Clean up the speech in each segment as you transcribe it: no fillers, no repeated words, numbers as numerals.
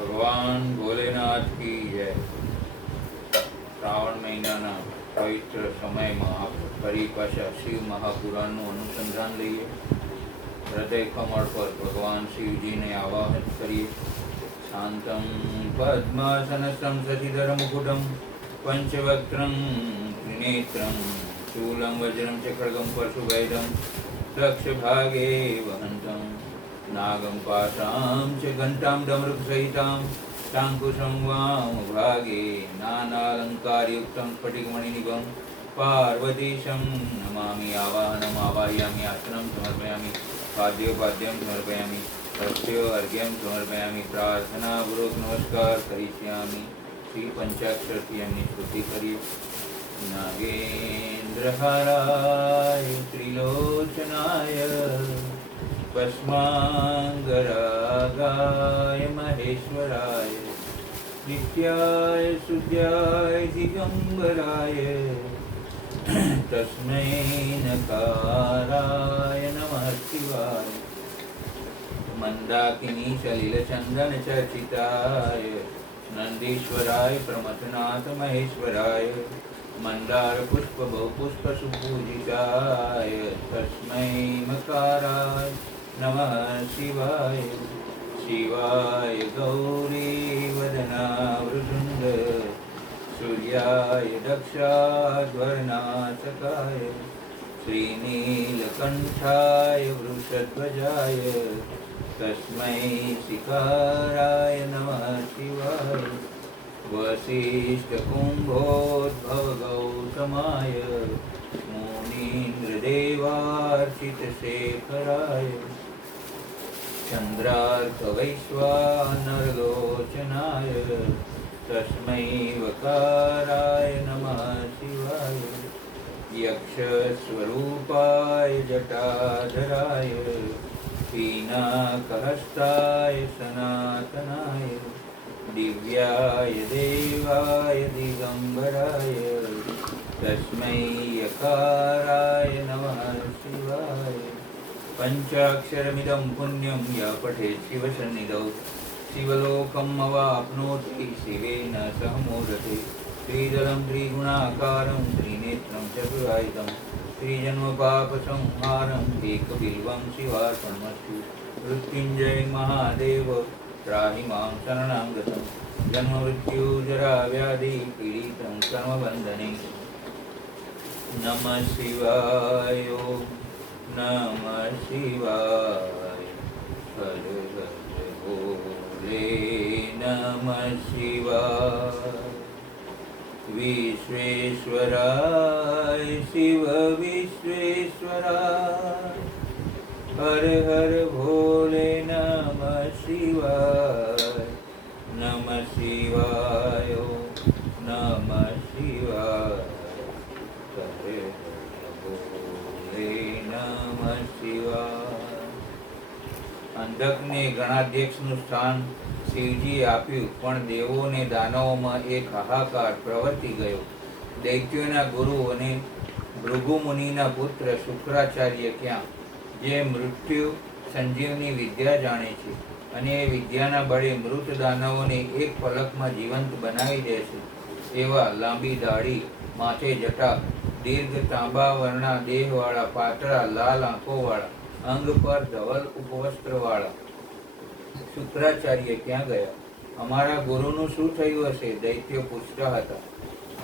ભગવાન ભોલેનાથ की जय। શ્રાવણ મહિનાના પવિત્ર સમયમાં ફરી પાછા શિવ મહાપુરાણનું અનુસંધાન લઈએ। હૃદય કમળ પર ભગવાન શિવજીને આવાહન કરીએ। શાંતમ પદ્માસનસ્તમ શશિધર મુકુટમ પંચવક્त्रं ત્રિનેત્રं શૂલં વજ્રં ચ ખડ્ગં પરશુભેદં દક્ષભાગે વહન્तं नागं पाशां च घण्टां डमरुकसहितां शाङ्कुशं वामभागे नानालङ्कारयुक्तं स्फटिकमणिनिभं पार्वतीशं नमामि। आवाहनम् आवाहयामि, आसनं समर्पयामि, पाद्योपाद्यं समर्पयामि, तस्य अर्घ्यं समर्पयामि। प्रार्थनापूर्वक नमस्कार करिष्यामि। श्री पंचाक्षरથી એમની સ્તુતિ કરીએ। नागेन्द्रहाराय त्रिलोचनाय भस्मांगरागाय महेश्वराय नित्याय शुद्धाय दिगंबराय तस्मै नकाराय नमः शिवाय। मंदाकिनी सलिल चंदन चर्चिताय नंदीश्वराय प्रमथनाथ महेश्वराय मंदार पुष्प बहुपुष्प सुपूजिताय तस्मै मकाराय नमः शिवाय। शिवाय गौरी वदना वृजुंड सूर्याय दक्षाध्वर्नाशकाय श्रीनीलकंठाय वृषध्वजाय तस्मै शिकाराय नमः शिवाय। वसिष्ठकुम्भोद्भवगौतमाय मुनीन्द्रदेवार्चितशेखराय चन्द्रार्कवैश्वानरलोचनाय तस्मै वकाराय नमः शिवाय। यक्षस्वरूपाय जटाधराय पीनाकहस्ताय सनातनाय दिव्याय देवाय दिगंबराय तस्मै यकाराय नमः शिवाय। पंचाक्षरमिदं पुण्यं या पठेत् शिवसन्निधौ शिवलोकम् अवाप्नोति शिवेन सह मोदते। श्रीदलं त्रिगुणाकारं त्रिनेत्रं चतुरायुधं त्रिजन्मपापसंहारं एकबिल्वं शिवार्पणमस्तु। मृत्युञ्जय महादेव त्राहि मां शरणं गतं जन्ममृत्युजराव्याधि पीडितं कर्मबन्धने। नमः शिवाय ॐ नमः शिवाय हर हर भोले नमः शिवाय। विश्वेश्वराय शिव विश्वेश्वराय हर हर भोले नमः शिवाय। नमः शिवाय नमः शिवाय हर हर भोले नमः शिवाय। અંધકને ગણાધ્યક્ષનું સ્થાન શિવજીએ આપ્યું, પણ દેવો ને દાનવોમાં એક હાહાકાર પ્રવર્તી ગયો। દૈત્યોના ગુરુ અને ભૃગુ મુનિના પુત્ર શુક્રાચાર્ય ક્યાં, જે મૃત્યુ સંજીવની વિદ્યા જાણે છે અને એ વિદ્યાના બળે મૃત દાનવોને એક પલકમાં જીવંત બનાવી દે છે, એવા લાંબી દાઢી, માથે જટા, દીર્ઘ તાંબા વર્ણા દેહવાળા, પાતળા લાલ આંખોવાળા, અંગ પર ધવલ ઉપવસ્ત્રવાળા શુક્રાચાર્ય ક્યાં ગયા? અમારા ગુરુનું શું થયું હશે? દૈત્યો પૂછતા હતા।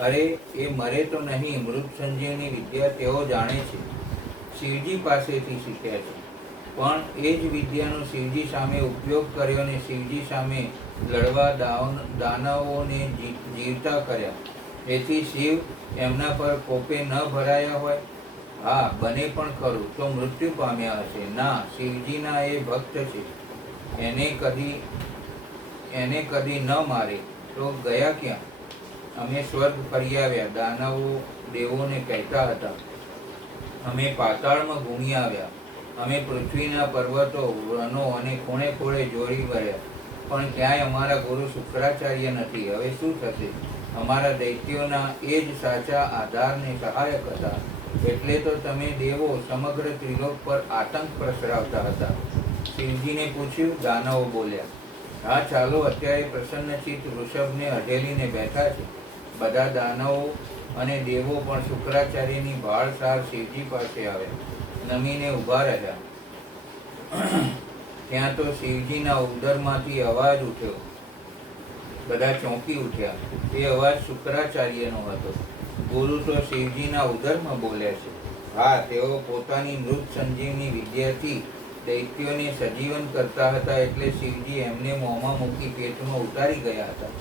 અરે, એ મરે તો નહીં, મૃત સંજીવની વિદ્યા તેઓ જાણે છે, શિવજી પાસેથી શીખ્યા છે, પણ એ જ વિદ્યાનો શિવજી સામે ઉપયોગ કર્યો અને શિવજી સામે લડવા દાનવોને જીવતા કર્યા। એથી શિવ એમના પર કોપે ન ભરાયા હોય? હા, બને પણ ખરું, તો મૃત્યુ પામ્યા હશે। ના, શિવજીના એ ભક્ત છે, એને કદી ન મારે તો ગયા ક્યાં? અમે સ્વર્ગ ફરી આવ્યા, દાનવો દેવોને કહેતા હતા, અમે પાતાળમાં ઘૂમી આવ્યા, અમે પૃથ્વીના પર્વતો, વનો અને ખૂણે ખૂણે જોડી વર્યા, પણ ક્યાંય અમારા ગુરુ શુક્રાચાર્ય નથી। હવે શું થશે? અમારા દૈત્યોના એ જ સાચા આધારને સહાયક હતા, એટલે તો તમે દેવો સમગ્ર ત્રિલોક પર આતંક પ્રસરાવતા હતા। શિવજીને પૂછ્યું, દાનવો બોલ્યા, હા, ચાલો અત્યારે પ્રસન્નચિત્ત વૃષભને અઢેલીને બેઠા છે. બધા દાનવો અને દેવો પણ શુક્રાચાર્યની ભાળસાર શિવજી પાસે આવ્યા, નમીને ઊભા રહ્યા. ત્યાં તો શિવજીના ઉદરમાંથી અવાજ ઉઠ્યો. બધા ચોંકી ઉઠ્યા. તે અવાજ શુક્રાચાર્યનો હતો. ગુરુ તો શિવજીના ઉદરમાં બોલ્યા છે. હા, તેઓ પોતાની મૃત સંજીવની વિદ્યાથી દૈત્યોને સજીવન કરતા હતા, એટલે શિવજી એમને મોંમાં મૂકી પેટમાં ઉતારી ગયા હતા.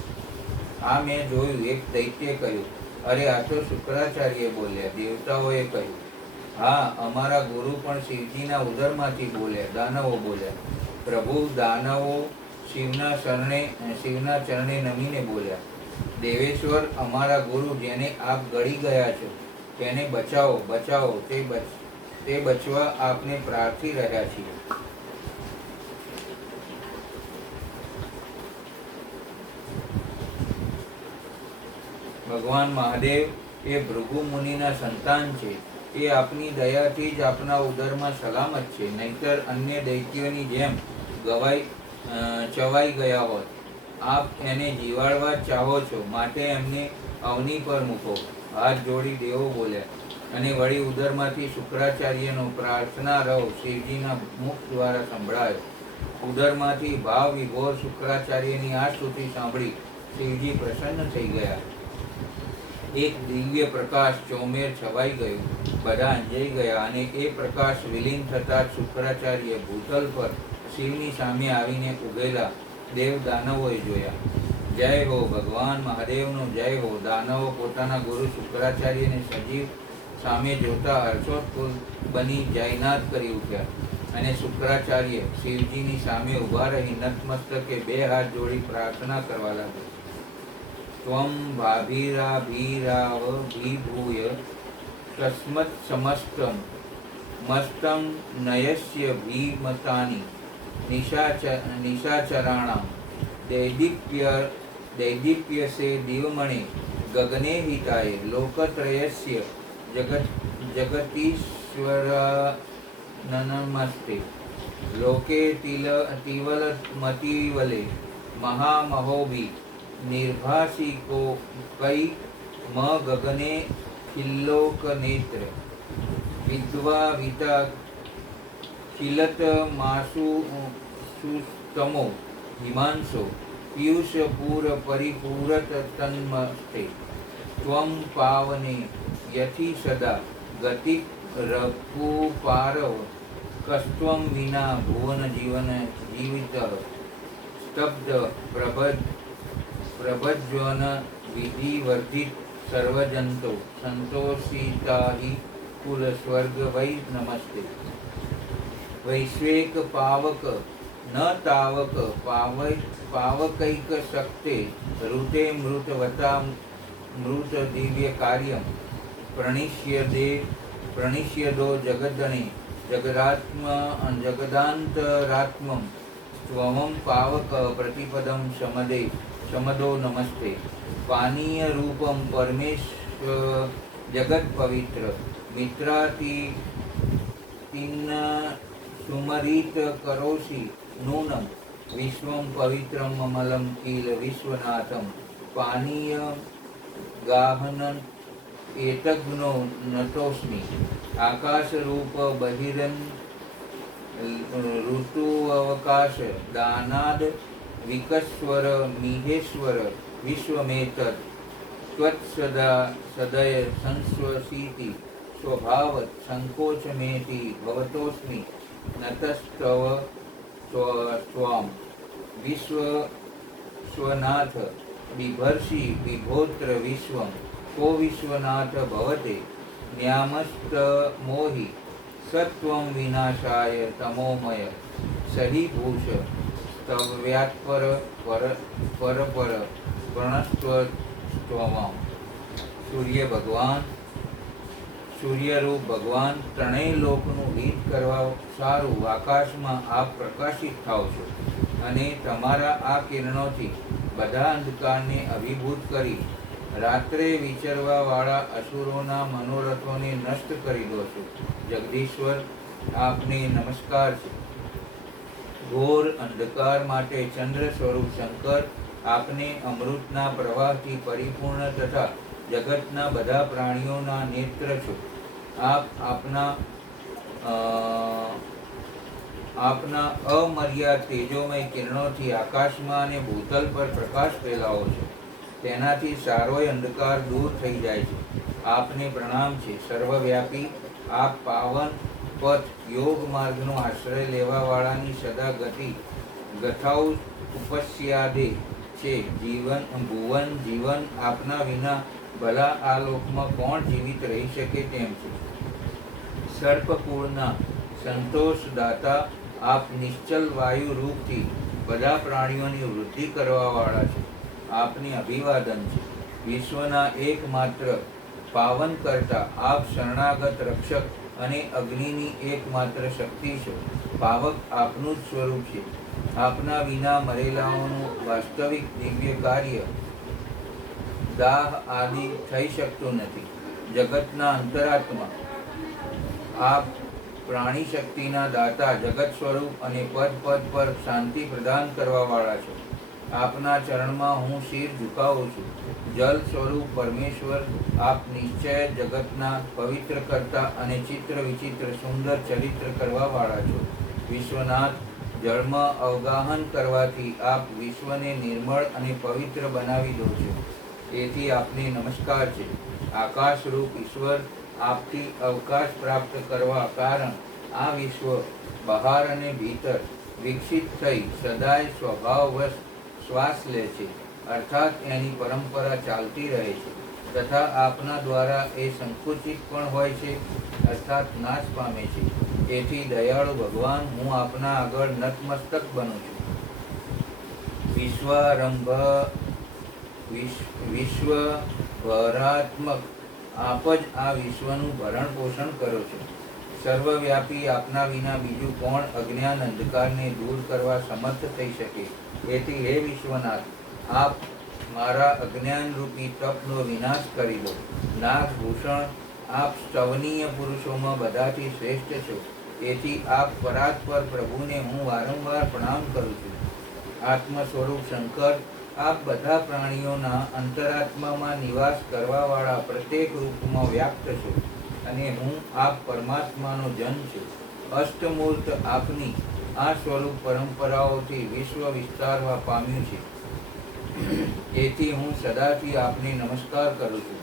આ મેં જોયું. એક દૈત્યે કહ્યું, અરે આ તો શુક્રાચાર્ય બોલ્યા. દેવતાઓએ કહ્યું, હા, અમારા ગુરુ પણ શિવજીના ઉદરમાંથી બોલ્યા. દાનવો બોલ્યા, પ્રભુ, દાનવો શિવના ચરણે નમીને બોલ્યા, દેવેશ્વર, અમારા ગુરુ જેને આપ ગળી ગયા છો તેને બચાવો, બચાવો. તે બચવા આપને પ્રાર્થી રહ્યા છીએ. ભગવાન મહાદેવ એ ભૃગુ મુનિના સંતાન છે. એ આપની દયાથી જ આપના ઉદરમાં સલામત છે, નહીતર અન્ય દૈત્યોની જેમ ચવાઈ ગયા હોત. આપ એને જીવાડવા ચાહો છો, માટે એમને અવની પર મૂકો. હાથ જોડી દેવો બોલ્યા, અને વળી ઉદરમાંથી શુક્રાચાર્યનો પ્રાર્થના રવ શિવજીના મુખ દ્વારા સંભળાયો. ઉદરમાંથી ભાવ વિભોર શુક્રાચાર્યની આ સ્તુતિ સાંભળી શિવજી પ્રસન્ન થઈ ગયા. એક દિવ્ય પ્રકાશ ચોમેર છવાઈ ગયું. બધા અંજાઈ ગયા, અને એ પ્રકાશ વિલીન થતા શુક્રાચાર્ય ભૂતલ પર શિવની સામે આવીને ઉભેલા દેવ દાનવોએ જોયા. જય હો, ભગવાન મહાદેવનો જય હો. દાનવો પોતાના ગુરુ શુક્રાચાર્યને સજીવ સામે જોતા હર્ષોત્ફુલ બની જયનાદ કરી ઉઠ્યા. અને શુક્રાચાર્ય શિવજીની સામે ઊભા રહી નતમસ્તકે બે હાથ જોડી પ્રાર્થના કરવા લાગ્યા. ત્વમ ભાભીરાભીરાવભીભૂય તસ્મત સમસ્તમ મસ્તમ નયસ્ય ભીમતાની નિશાચરાણામ દૈદીપ્યસે દિવમણે ગગને હિતાય લોકત્રયસ્ય જગતીશ્વર નમસ્તે. લોકે તિવલમતિવલે મહામહોભી નિર્ભાસિકો કઈ મ ગગને ખિલ્લોક નેત્ર વિદ્વા વિતા ખિલત માસુ સુસ્તમો હિમાંશો પિયુષ પૂર પરિપૂરત તન્મસ્તે. ત્વમ પાવને યથી સદા ગતિ રઘુપારવ કસ્ત્વમ વિના ભુવન જીવન જીવિત સ્તબ્ધ પ્રભજ્વન વિધિવર્ધિત સર્વજંતો સંતોષિતા હિ કુલ સ્વર્ગ વૈ નમસ્તે. વૈશ્વેક પાવક ન તાવક પાવકૈક શક્તે ઋતે મૃતવતા મૃત દિવ્ય કાર્યમ પ્રણિષ્યદો જગદણે જગદાંતરાત્મમ ત્વમં પાવક પ્રતિપદમ સમદો નમસ્તે. પાનીય રૂપમ પરમેશ્વર જગત પવિત્ર મિત્રાતિન સુમરિત કરોષિ નૂનમ વિશ્વમ પવિત્રમ અમલમ કિલ વિશ્વનાથમ પાનીય ગાહન એતગ્નો નતોસ્મિ. આકાશરૂપ બહિરન ઋતુ અવકાશ દાનાદ વિકસ્વર મિહેશ્વર વિશ્વમેતદ ત્વત્સદય સંસ્વસીતિ સ્વભાવત સંકોચમેતિ ભવતોસ્મિ નતસ્તવ ત્વામ. વિશ્વનાથ બિભર્ષિ વિભોત્ર વિશ્વમ કો વિશ્વનાથ ભવતે ન્યામસ્ત મોહિ સત્વમ વિનાશાય તમોમય સહિભૂષ સ્તવ્યાત્પર પર પ્રણસ્ત્વમ. સૂર્યરૂપ ભગવાન ત્રણેય લોકનું હિત કરવા સારું આકાશમાં આપ પ્રકાશિત થાવ છો, અને તમારા આ કિરણોથી બધા અંધકારને અભિભૂત કરી રાત્રે વિચરવા વાળા અસુરોના મનોરથોને નષ્ટ કરી દો છો. જગદીશ્વર, આપને નમસ્કાર છે. ઘોર અંધકાર માટે ચંદ્ર સ્વરૂપ શંકર આપને અમૃતના પ્રવાહથી પરિપૂર્ણ તથા જગતના બધા પ્રાણીઓના નેત્ર છો. આપના અમર્યાદ તેજોમય કિરણોથી આકાશમાં અને ભૂતલ પર પ્રકાશ ફેલાવો છો. તેનાથી સારોય અંધકાર દૂર થઈ જાય છે. આપને પ્રણામ છે. સર્વવ્યાપી આપ પાવન પથ યોગ માર્ગનો આશ્રય લેવા વાળાની સદા ગથાઉ ઉપસ્યાદે છે. ભુવન જીવન આપના વિના ભલા આ લોકમાં કોણ જીવિત રહી શકે તેમ છે. સર્પકુળના સંતોષદાતા આપ નિશ્ચલ વાયુ રૂપથી બધા પ્રાણીઓની વૃદ્ધિ કરવા વાળા છે. આપને અભિવાદન છે. વિશ્વના એકમાત્ર પાવન કરતા આપ શરણાગત રક્ષક અને અગ્નિની એકમાત્ર શક્તિ છો. પાવક આપનું જ સ્વરૂપ છે. આપના વિના મરેલાઓનું વાસ્તવિક દિવ્ય કાર્ય દાહ આદિ થઈ શકતું નથી. જગતના અંતરાત્મા આપ પ્રાણી શક્તિના દાતા, જગત સ્વરૂપ અને પદ પદ પર શાંતિ પ્રદાન કરવા વાળા છો. આપના ચરણમાં હું શિર ઝુકાવું છું. જલ સ્વરૂપ પરમેશ્વર આપ નિશ્ચય જગતના પવિત્ર કરતા અને ચિત્ર વિચિત્ર સુંદર ચરિત્ર કરવા વાળા છો. વિશ્વનાથ જળમાં અવગાહન કરવાથી આપ વિશ્વને નિર્મળ અને પવિત્ર બનાવી દો છો. તેથી આપને નમસ્કાર છે. આકાશ રૂપ ઈશ્વર આપથી અવકાશ પ્રાપ્ત કરવા કારણ આ વિશ્વ બહાર અને ભીતર વિકસિત થઈ સદાય સ્વભાવવશ શ્વાસ લે છે, અર્થાત એની પરંપરા ચાલતી રહે છે, તથા આપના દ્વારા એ સંકુચિત પણ હોય છે, અર્થાત નાશ પામે છે. તેથી દયાળુ ભગવાન હું આપના આગળ નતમસ્તક બનું છું. વિશ્વભરાત્મક આપ જ આ વિશ્વનું ભરણ પોષણ કરો છો. સર્વવ્યાપી આપના વિના બીજું કોણ અજ્ઞાન અંધકારને દૂર કરવા સમર્થ થઈ શકે. તેથી હે વિશ્વનાથ, આપ મારા અજ્ઞાન રૂપી તપનો વિનાશ કરી દો. નાગભૂષણ આપ સ્તવનીય પુરુષોમાં બધાથી શ્રેષ્ઠ છો. તેથી આપ પરાત્પર પ્રભુને હું વારંવાર પ્રણામ કરું છું. આત્મ સ્વરૂપ શંકર આપ બધા પ્રાણીઓના અંતરાત્મામાં નિવાસ કરવાવાળા પ્રત્યેક રૂપમાં વ્યાપ્ત છો અને હું આપ પરમાત્માનો જન છું. અષ્ટમૂર્ત આપની આ સ્વરૂપ પરંપરાઓથી વિશ્વ વિસ્તારવા પામ્યું છે. તેથી હું સદાથી આપને નમસ્કાર કરું છું.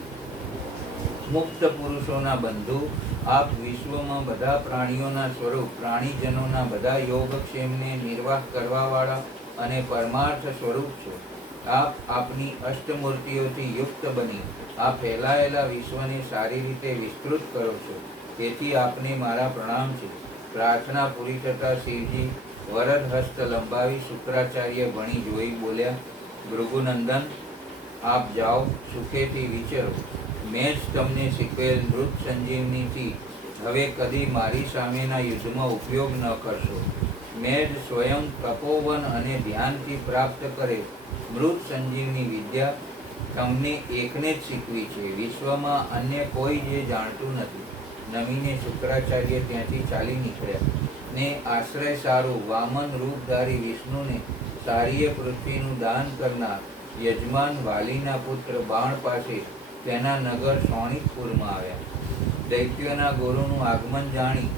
મુક્ત પુરુષોના બંધુ આપ વિશ્વમાં બધા પ્રાણીઓના સ્વરૂપ, પ્રાણીજનોના બધા યોગક્ષેમને નિર્વાહ કરવાવાળા અને પરમાર્થ સ્વરૂપ છો. આપ આપની અષ્ટમૂર્તિઓથી યુક્ત બની આ ફેલાયેલા વિશ્વને સારી રીતે વિસ્તૃત કરો છો. તેથી આપને મારા પ્રણામ છે. પ્રાર્થના પૂરી થતાં શિવજી વરદ હસ્ત લંબાવી શુક્રાચાર્ય ભણી જોઈ બોલ્યા, ભૃગુનંદન, આપ જાઓ, સુખેથી વિચરો. મેં જ તમને શીખવેલ મૃત સંજીવનીથી હવે કદી મારી સામેના યુદ્ધમાં ઉપયોગ ન કરશો. મેં જ સ્વયં તપોવન અને ધ્યાનથી પ્રાપ્ત કરે મૃત સંજીવની વિદ્યા તમને એકને જ શીખવી છે. વિશ્વમાં અન્ય કોઈ જે જાણતું નથી. નમીને શુક્રાચાર્ય ત્યાંથી ચાલી નીકળ્યા ને આશ્રય સારું વામન રૂપધારી વિષ્ણુને સારીય પૃથ્વીનું દાન કરનાર યજમાન વાલીના પુત્ર બાણ પાસે તેના નગર શોણિતપુરમાં આવ્યા. દૈત્યોના ગુરુનું આગમન જાણી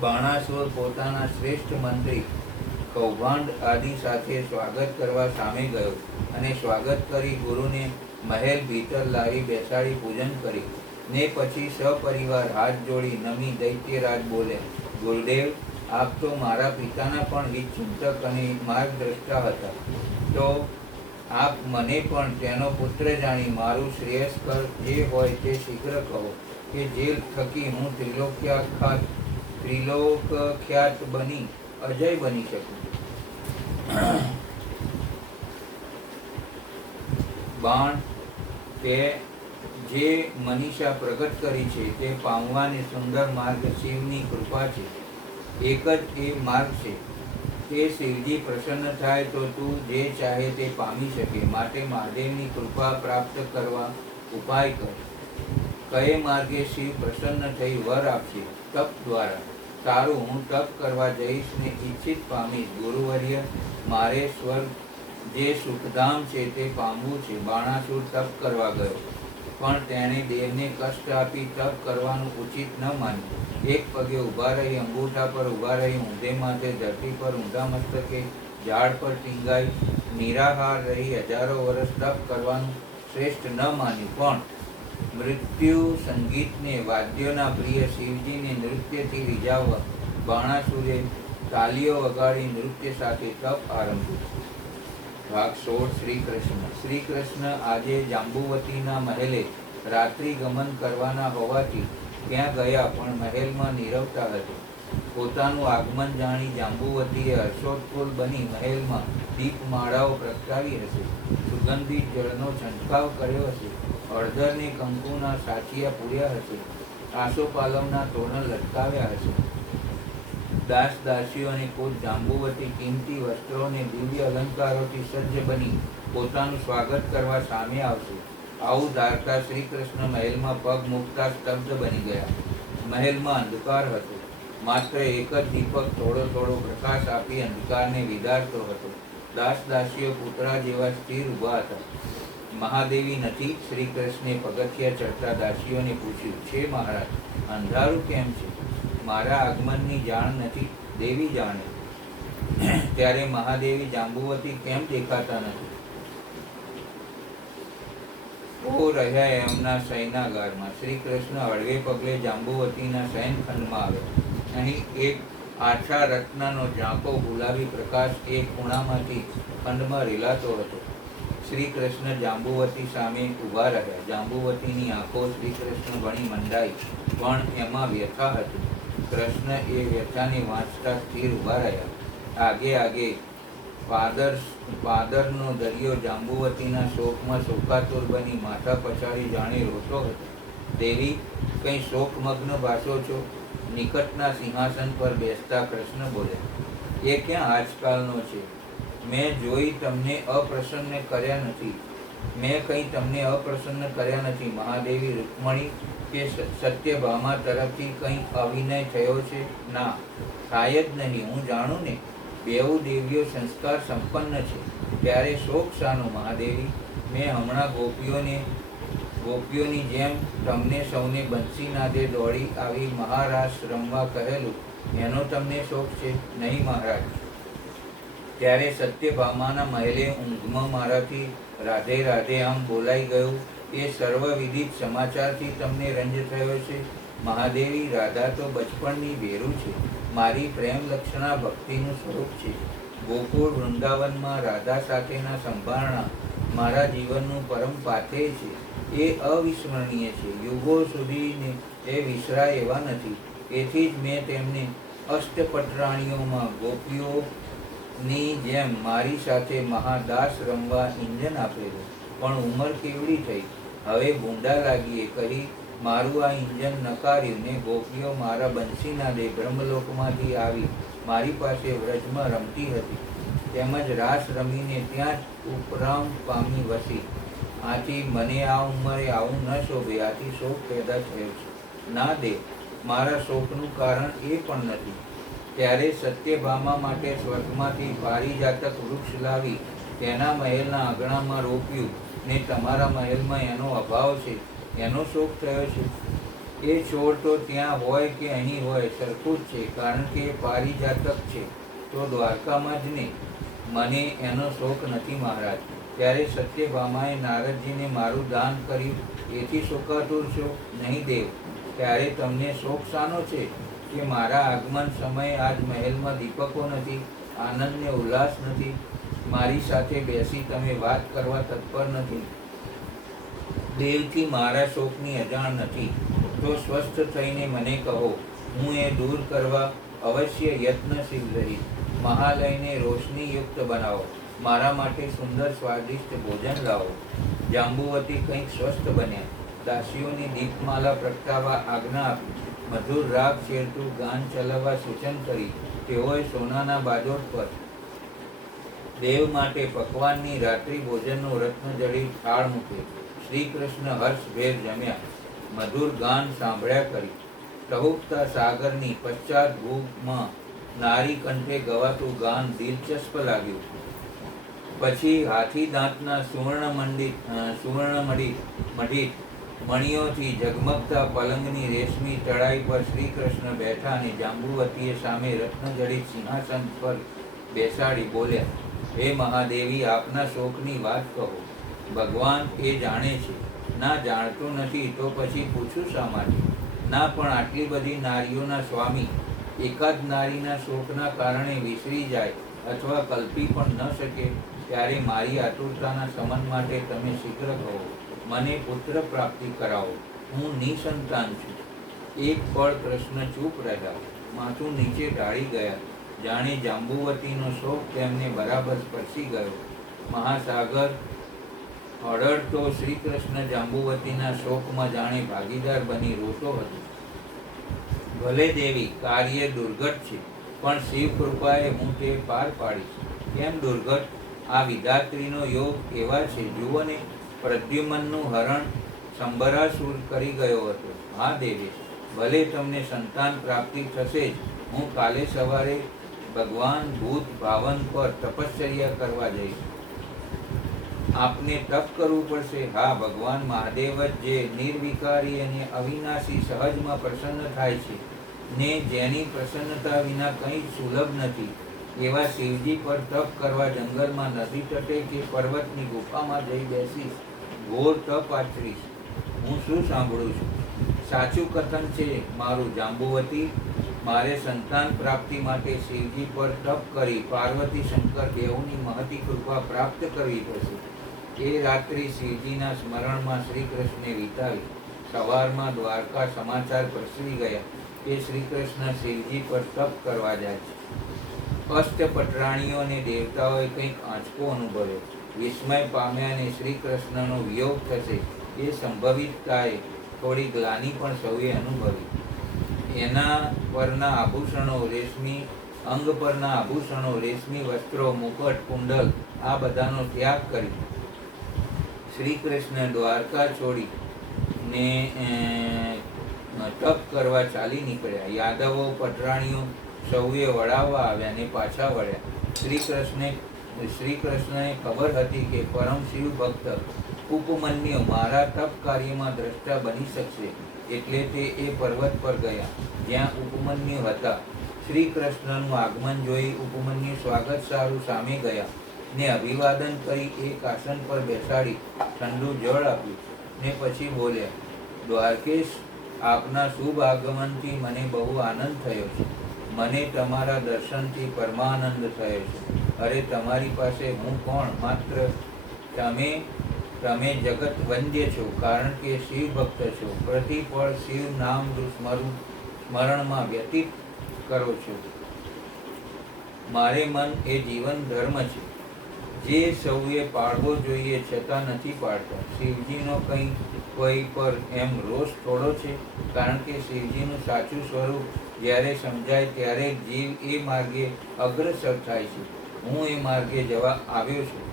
બાણાસુર પોતાના શ્રેષ્ઠ મંત્રી કૌભાંડ આદિ સાથે સ્વાગત કરવા સામે ગયો અને સ્વાગત કરી ગુરુને મહેલ ભીતર લાવી બેસાડી પૂજન કરી ને પછી સપરિવાર હાથ જોડી નમી દૈત્યરાજ બોલે, ગુરુદેવ, આપ તો મારા પિતાના પણ હિતચિંતક અને માર્ગદ્રષ્ટા હતા. તો આપ મને પણ તેનો પુત્ર જાણી મારું શ્રેયસ્કર જે હોય તે શીઘ્ર કહો, કે જે થકી હું ત્રિલોકખ્યાત બની અજય બની શકું. બાણ કે જે મનીષા પ્રગટ કરી છે તે પામવાની સુંદર માર્ગ શિવની કૃપા છે. એક જ એ માર્ગ છે. તે શિવજી પ્રસન્ન થાય તો તું જે ચાહે તે પામી શકે. માટે મહાદેવની કૃપા પ્રાપ્ત કરવા ઉપાય કર. કયે માર્ગે શિવ પ્રસન્ન થઈ વર આપશે? તપ દ્વારા. સારું, હું તપ કરવા જઈશ ને ઈચ્છિત પામીશ. ગુરુવર્ય, મારે સ્વર્ગ જે સુખધામ છે તે પામવું છે. બાણાસુર તપ કરવા ગયો, પણ તેણે દેવને કષ્ટ આપી તપ કરવાનું ઉચિત ન માન્યું. એક પગે ઊભા રહી, અંગૂઠા પર ઊભા રહી, ઊંધે માથે ધરતી પર, ઊંધા મસ્તકે ઝાડ પર ટીંગાઈ નિરાહાર રહી હજારો વર્ષ તપ કરવાનું શ્રેષ્ઠ ન માન્યું. પણ મૃત્યુ સંગીતને, વાદ્યોના પ્રિય શિવજીને નૃત્યથી રીઝાવવા બાણાસુરે તાલીઓ વગાડી નૃત્ય સાથે તપ આરંભ્યું. ભાગ 16. શ્રી કૃષ્ણ. શ્રી કૃષ્ણ આજે જાંબુવતીના મહેલે રાત્રિ ગમન કરવાના હોવાથી ત્યાં ગયા, પણ મહેલમાં નીરવતા હતી. પોતાનું આગમન જાણી જાંબુવતીએ હર્ષોત્ફુલ બની મહેલમાં દીપમાળાઓ પ્રગટાવી હશે, સુગંધિત જળનો છંટકાવ કર્યો હશે, હળદરને કંકુના સાચિયા પૂર્યા હશે, આસોપાલવના તોરણ લટકાવ્યા હશે. દાસ દાસીઓ અને ખુદ જાંબુવતી કિંમતી વસ્ત્રો અને દિવ્ય અલંકારોથી સજ્જ બની પોતાનું સ્વાગત કરવા સામે આવશે. આવું ધારતા શ્રી કૃષ્ણ મહેલમાં પગ મૂકતા સ્તબ્ધ બની ગયા. મહેલમાં અંધકાર હતો. માત્ર એક જ દીપક થોડો થોડો પ્રકાશ આપી અંધકારને વિદારતો હતો. દાસ દાસીઓ પૂતળા જેવા સ્થિર ઊભા હતા. મહાદેવી નથી? શ્રી કૃષ્ણે પગથિયા ચડતા દાસીઓને પૂછ્યું. છે મહારાજ. અંધારું કેમ છે? મારા આગમનની જાણ નથી? દેવી જાણે. ત્યારે મહાદેવી જાંબુવતી કેમ દેખાતા નથી? ઓ રહ્યા એમના શયનાગારમાં. શ્રી કૃષ્ણ હળવે પગલે જાંબુવતીના શયનખંડમાં આવ્યા. અહીં એક આછા રત્નનો ઝાંકો ગુલાબી પ્રકાશ એક ખૂણામાંથી ખંડમાં રેલાતો હતો. શ્રી કૃષ્ણ જાંબુવતી સામે ઊભા રહ્યા. જાંબુવતીની આંખો શ્રી કૃષ્ણ ભણી મંડાઈ, પણ એમાં વ્યથા હતી. કૃષ્ણ એ વ્યથાને વાંચતા સ્થિર ઊભા રહ્યા. આગે આગે પાદરનો દરિયો જાંબુવતીના શોકમાં શોકાતુર બની માથા પછાડી જાણે રોતો હતો. દેવી, કંઈ શોકમગ્ન ભાસો છો? નિકટના સિંહાસન પર બેસતા કૃષ્ણ બોલ્યા. એ ક્યાં આજકાલનો છે? મેં જોઈ તમને અપ્રસન્ન કર્યા નથી. મેં કંઈ તમને અપ્રસન્ન કર્યા નથી. મહાદેવી રૂકમણી કે સત્યભામા તરફથી કંઈ અવિનય થયો છે? ના, થાય જ નહીં. હું જાણું ને, બેઉ દેવીઓ સંસ્કાર સંપન્ન છે, ત્યારે શોક શાનો મહાદેવી? મેં હમણાં ગોપીઓની જેમ તમને સૌને બંસીનાદે દોડી આવી મહારાસ રમવા કહેલું, એનો તમને શોક છે? નહીં મહારાજ. ત્યારે સત્યભામાના મહેલે ઊંઘમાં મારાથી રાધે રાધે આમ બોલાઈ ગયું, એ સર્વવિદિત સમાચારથી તમને રંજ થયો છે? મહાદેવી, રાધા તો બચપણની ભેરું છે. મારી પ્રેમ લક્ષણા ભક્તિનું સ્વરૂપ છે. ગોકુળ વૃંદાવનમાં રાધા સાથેના સંભારણા મારા જીવનનું પરમ પાથેય છે. એ અવિસ્મરણીય છે. યુગો સુધી એ વિસરાય એવા નથી. તેથી જ મેં તેમને અષ્ટપટરાણીઓમાં ગોપીઓની જેમ મારી સાથે મહાદાસ રમવા ઇંજન આપેલું. પણ ઉંમર કેવડી થઈ, હવે ભૂંડા લાગીએ કહી મારું આ ઇંજન નકાર્યું ને ગોપીઓ મારા બંસીનાદે બ્રહ્મલોકમાંથી આવી મારી પાસે વ્રજમાં રમતી હતી, તેમજ રાસ રમીને ત્યાં જ ઉપરામ પામી વસી. આથી મને આ ઉંમરે આવું ન શોભે. આથી શોક પેદા થયો છે. ના દેવ, મારા શોકનું કારણ એ પણ નથી. ત્યારે સત્યભામા માટે સ્વર્ગમાંથી પારિજાતક વૃક્ષ લાવી તેના મહેલના આંગણામાં રોપ્યું ને તમારા મહેલમાં એનો અભાવ છે, એનો શોક થયો છે. એ છોડ તો ત્યાં હોય કે અહીં હોય સરખું જ છે, કારણ કે એ પારિજાતક છે તો દ્વારકામાં જ ને. મને એનો શોક નથી મહારાજ. ત્યારે સત્યભામાએ નારદજીને મારું દાન કર્યું, એથી શોકાતુર છો? નહીં દેવ. ત્યારે તમને શોક શાનો છે કે મારા આગમન સમયે આજ મહેલમાં દીપકો નથી, આનંદ ને ઉલ્લાસ નથી, મારી સાથે બેસી તમે વાત કરવા તત્પર નથી? દેવથી મારા શોકની અજાણ નથી તો સ્વસ્થ થઈને મને કહો, હું એ દૂર કરવા અવશ્ય યત્નશીલ રહીશ. મહાલયને રોશનીયુક્ત બનાવો, મારા માટે સુંદર સ્વાદિષ્ટ ભોજન લાવો. જાંબુવતી કંઈક સ્વસ્થ બન્યા. દાસીઓની દીપમાલા પ્રગટાવવા આજ્ઞા આપી. મધુર રાગ છેડતું ગાન ચલાવવા સૂચન કરી. તેઓએ સોનાના બાજોટ પર દેવ માટે પકવાનની રાત્રિ ભોજનનું રત્નજડિત થાળ મૂક્યો. શ્રી કૃષ્ણ હર્ષભેર જમ્યા, મધુર ગાન સાંભળ્યા કરી. ટહુકતા સાગરની પશ્ચાત ભૂમાં નારી કંઠે ગવાતું ગાન દિલચસ્પ લાગ્યું. પછી હાથી દાંતના સુવર્ણમડિત મણીઓથી ઝગમગતા પલંગની રેશમી ચડાઈ પર શ્રી કૃષ્ણ બેઠા અને જાંબુવતીએ સામે રત્નજડિત સિંહાસન પર બેસાડી બોલ્યા, હે મહાદેવી, આપના શોકની વાત કહો. ભગવાન એ જાણે છે. ના જાણતો નથી તો પછી પૂછું શા માટે? ના, પણ આટલી બધી નારીઓના સ્વામી એકાદ નારીના શોકના કારણે વિસરી જાય અથવા કલ્પી પણ ન શકે, ત્યારે મારી આતુરતાના શમન માટે તમે શીઘ્ર કહો, મને પુત્ર પ્રાપ્તિ કરાવો. હું નિસંતાન છું. એક પળ કૃષ્ણ ચૂપ રહ્યા, માથું નીચે ઢાળી ગયા, જાણે જાંબુવતીનો શોક તેમને બરાબર સ્પર્શી ગયો. મહાસાગર હળડતો શ્રી કૃષ્ણ જાંબુવતીના શોકમાં જાણે ભાગીદાર બની રોતો હતો. ભલે દેવી, કાર્ય દુર્ઘટ છે, પણ શિવ કૃપાએ હું તે પાર પાડીશ. કેમ દુર્ઘટ? આ વિધાત્રીનો યોગ એવા છે. જુઓ ને, પ્રદ્યુમ્નનું હરણ શંબરાસુર કરી ગયો હતો. હા દેવી, ભલે તમને સંતાન પ્રાપ્તિ થશે જ. હું કાલે સવારે ભગવાન ભૂત ભાવન પર તપશ્ચર્યા કરવા જઈશ. આપને તપ કરવું પડશે? હા, ભગવાન મહાદેવ જ જે નિર્વિકારી અને અવિનાશી સહજમાં પ્રસન્ન થાય છે ને જેની પ્રસન્નતા વિના કંઈ સુલભ નથી, એવા શિવજી પર તપ કરવા જંગલમાં નદી તટે કે પર્વતની ગુફામાં જઈ બેસીશ, ઘોર તપ આચરીશ. હું શું સાંભળું છું? સાચું કથન છે મારું જાંબુવતી. મારે સંતાન પ્રાપ્તિ માટે શિવજી પર તપ કરી પાર્વતી શંકર દેવની મહતી કૃપા પ્રાપ્ત કરવી પડશે. એ રાત્રિ શિવજીના સ્મરણમાં શ્રી કૃષ્ણે વિતાવી. સવારમાં દ્વારકા સમાચાર પ્રસરી ગયા કે શ્રી કૃષ્ણ શિવજી પર તપ કરવા જાય છે. અષ્ટપટરાણીઓ અને દેવતાઓએ કંઈક આંચકો અનુભવ્યો. વિસ્મય પામ્યા અને શ્રી કૃષ્ણનો વિયોગ થશે એ સંભવિતતાએ થોડી ગ્લાનિ પણ સૌએ અનુભવી. એના પરના આભૂષણો રેશમી, અંગ પરના આભૂષણો, રેશમી વસ્ત્રો, મુકટ, કુંડલ, આ બધાનો ત્યાગ કરી શ્રી કૃષ્ણ દ્વારકા છોડી ને તપ કરવા ચાલી નીકળ્યા. યાદવો, પટરાણીઓ સૌએ વળાવવા આવ્યા ને પાછા વળ્યા. શ્રી કૃષ્ણને ખબર હતી કે પરમ શિવ ભક્ત ઉપમન્યુ મારા તપ કાર્યમાં દ્રષ્ટા બની શકશે, એટલે તે એ પર્વત પર ગયા જ્યાં ઉપમન્યુ હતા. શ્રી કૃષ્ણનું આગમન જોઈ ઉપમન્યુ સ્વાગત સારું સામે ગયા ને અભિવાદન કરી એક આસન પર બેસાડી ઠંડુ જળ આપ્યું ને પછી બોલ્યા, દ્વારકેશ, આપના શુભ આગમનથી મને બહુ આનંદ થયો છે. મને તમારા દર્શનથી પરમાનંદ થયો છે. અરે, તમારી પાસે હું કોણ? માત્ર તમે જગત વંદ્ય છો, કારણ કે શિવ ભક્ત છો. પ્રતિપળ શિવ નામ સ્મરણમાં વ્યતીત કરો છો. મારે મન એ જીવન ધર્મ છે જે સૌએ પાળવો જોઈએ, છતાં નથી પાળતા. શિવજીનો કોઈ પર એમ રોષ થોડો છે? કારણ કે શિવજીનું સાચું સ્વરૂપ જ્યારે સમજાય ત્યારે જીવ એ માર્ગે અગ્રસર થાય છે. હું એ માર્ગે જવા આવ્યો છું.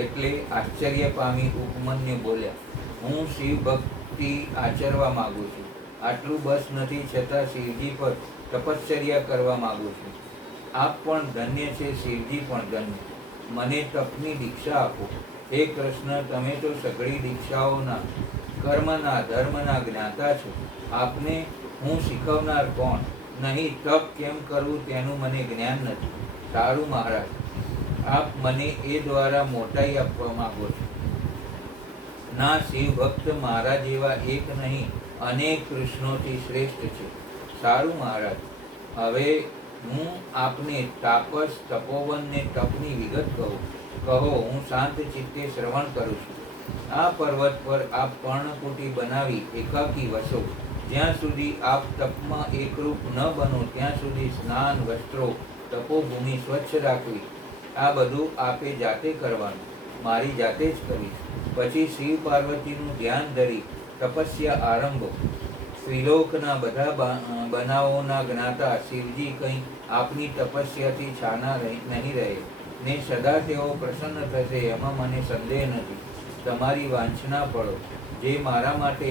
એટલે આશ્ચર્ય પામી ઉપમન્યુ બોલ્યા, હું શિવ ભક્તિ આચરવા માંગુ છું. આટલું બસ નથી, છતાં શિવજી પર તપશ્ચર્યા કરવા માંગુ છું. આપ પણ ધન્ય છે, શિવજી પણ ધન્ય. મને તપની દીક્ષા આપો. હે કૃષ્ણ, તમે તો સઘળી દીક્ષાઓના, કર્મના, ધર્મના જ્ઞાતા છો. આપને હું શીખવનાર કોણ? નહીં, તપ કેમ કરવું તેનું મને જ્ઞાન નથી. સારું મહારાજ, આપ મને એ દ્વારા મોટાઈ આપવા માંગો છો. ના, શિવ ભક્ત મારા જેવા એક નહીં, અનેક કૃષ્ણોથી શ્રેષ્ઠ છે. સારું મહારાજ, હવે હું આપને તાપસ, તપોવન ને તપની વિગત કહું. કહો, હું શાંત ચિત્તે શ્રવણ કરું છું. આ પર્વત પર આપ પર્ણકુટી બનાવી એકાકી વસો. જ્યાં સુધી આપ તપમાં એકરૂપ ન બનો ત્યાં સુધી સ્નાન, વસ્ત્રો, તપોભૂમિ સ્વચ્છ રાખવી, આ બધું આપે જાતે કરવાનું. મારી જાતે જ કરીશ. પછી શિવ પાર્વતીનું ધ્યાન ધરી તપસ્યા આરંભો. ત્રિલોકના બધા બનાવોના જ્ઞાતા શિવજી કંઈ આપની તપસ્યાથી છાના નહીં રહે ને સદા તેઓ પ્રસન્ન થશે, એમાં મને સંદેહ નથી. તમારી વાંછના ફળો જે મારા માટે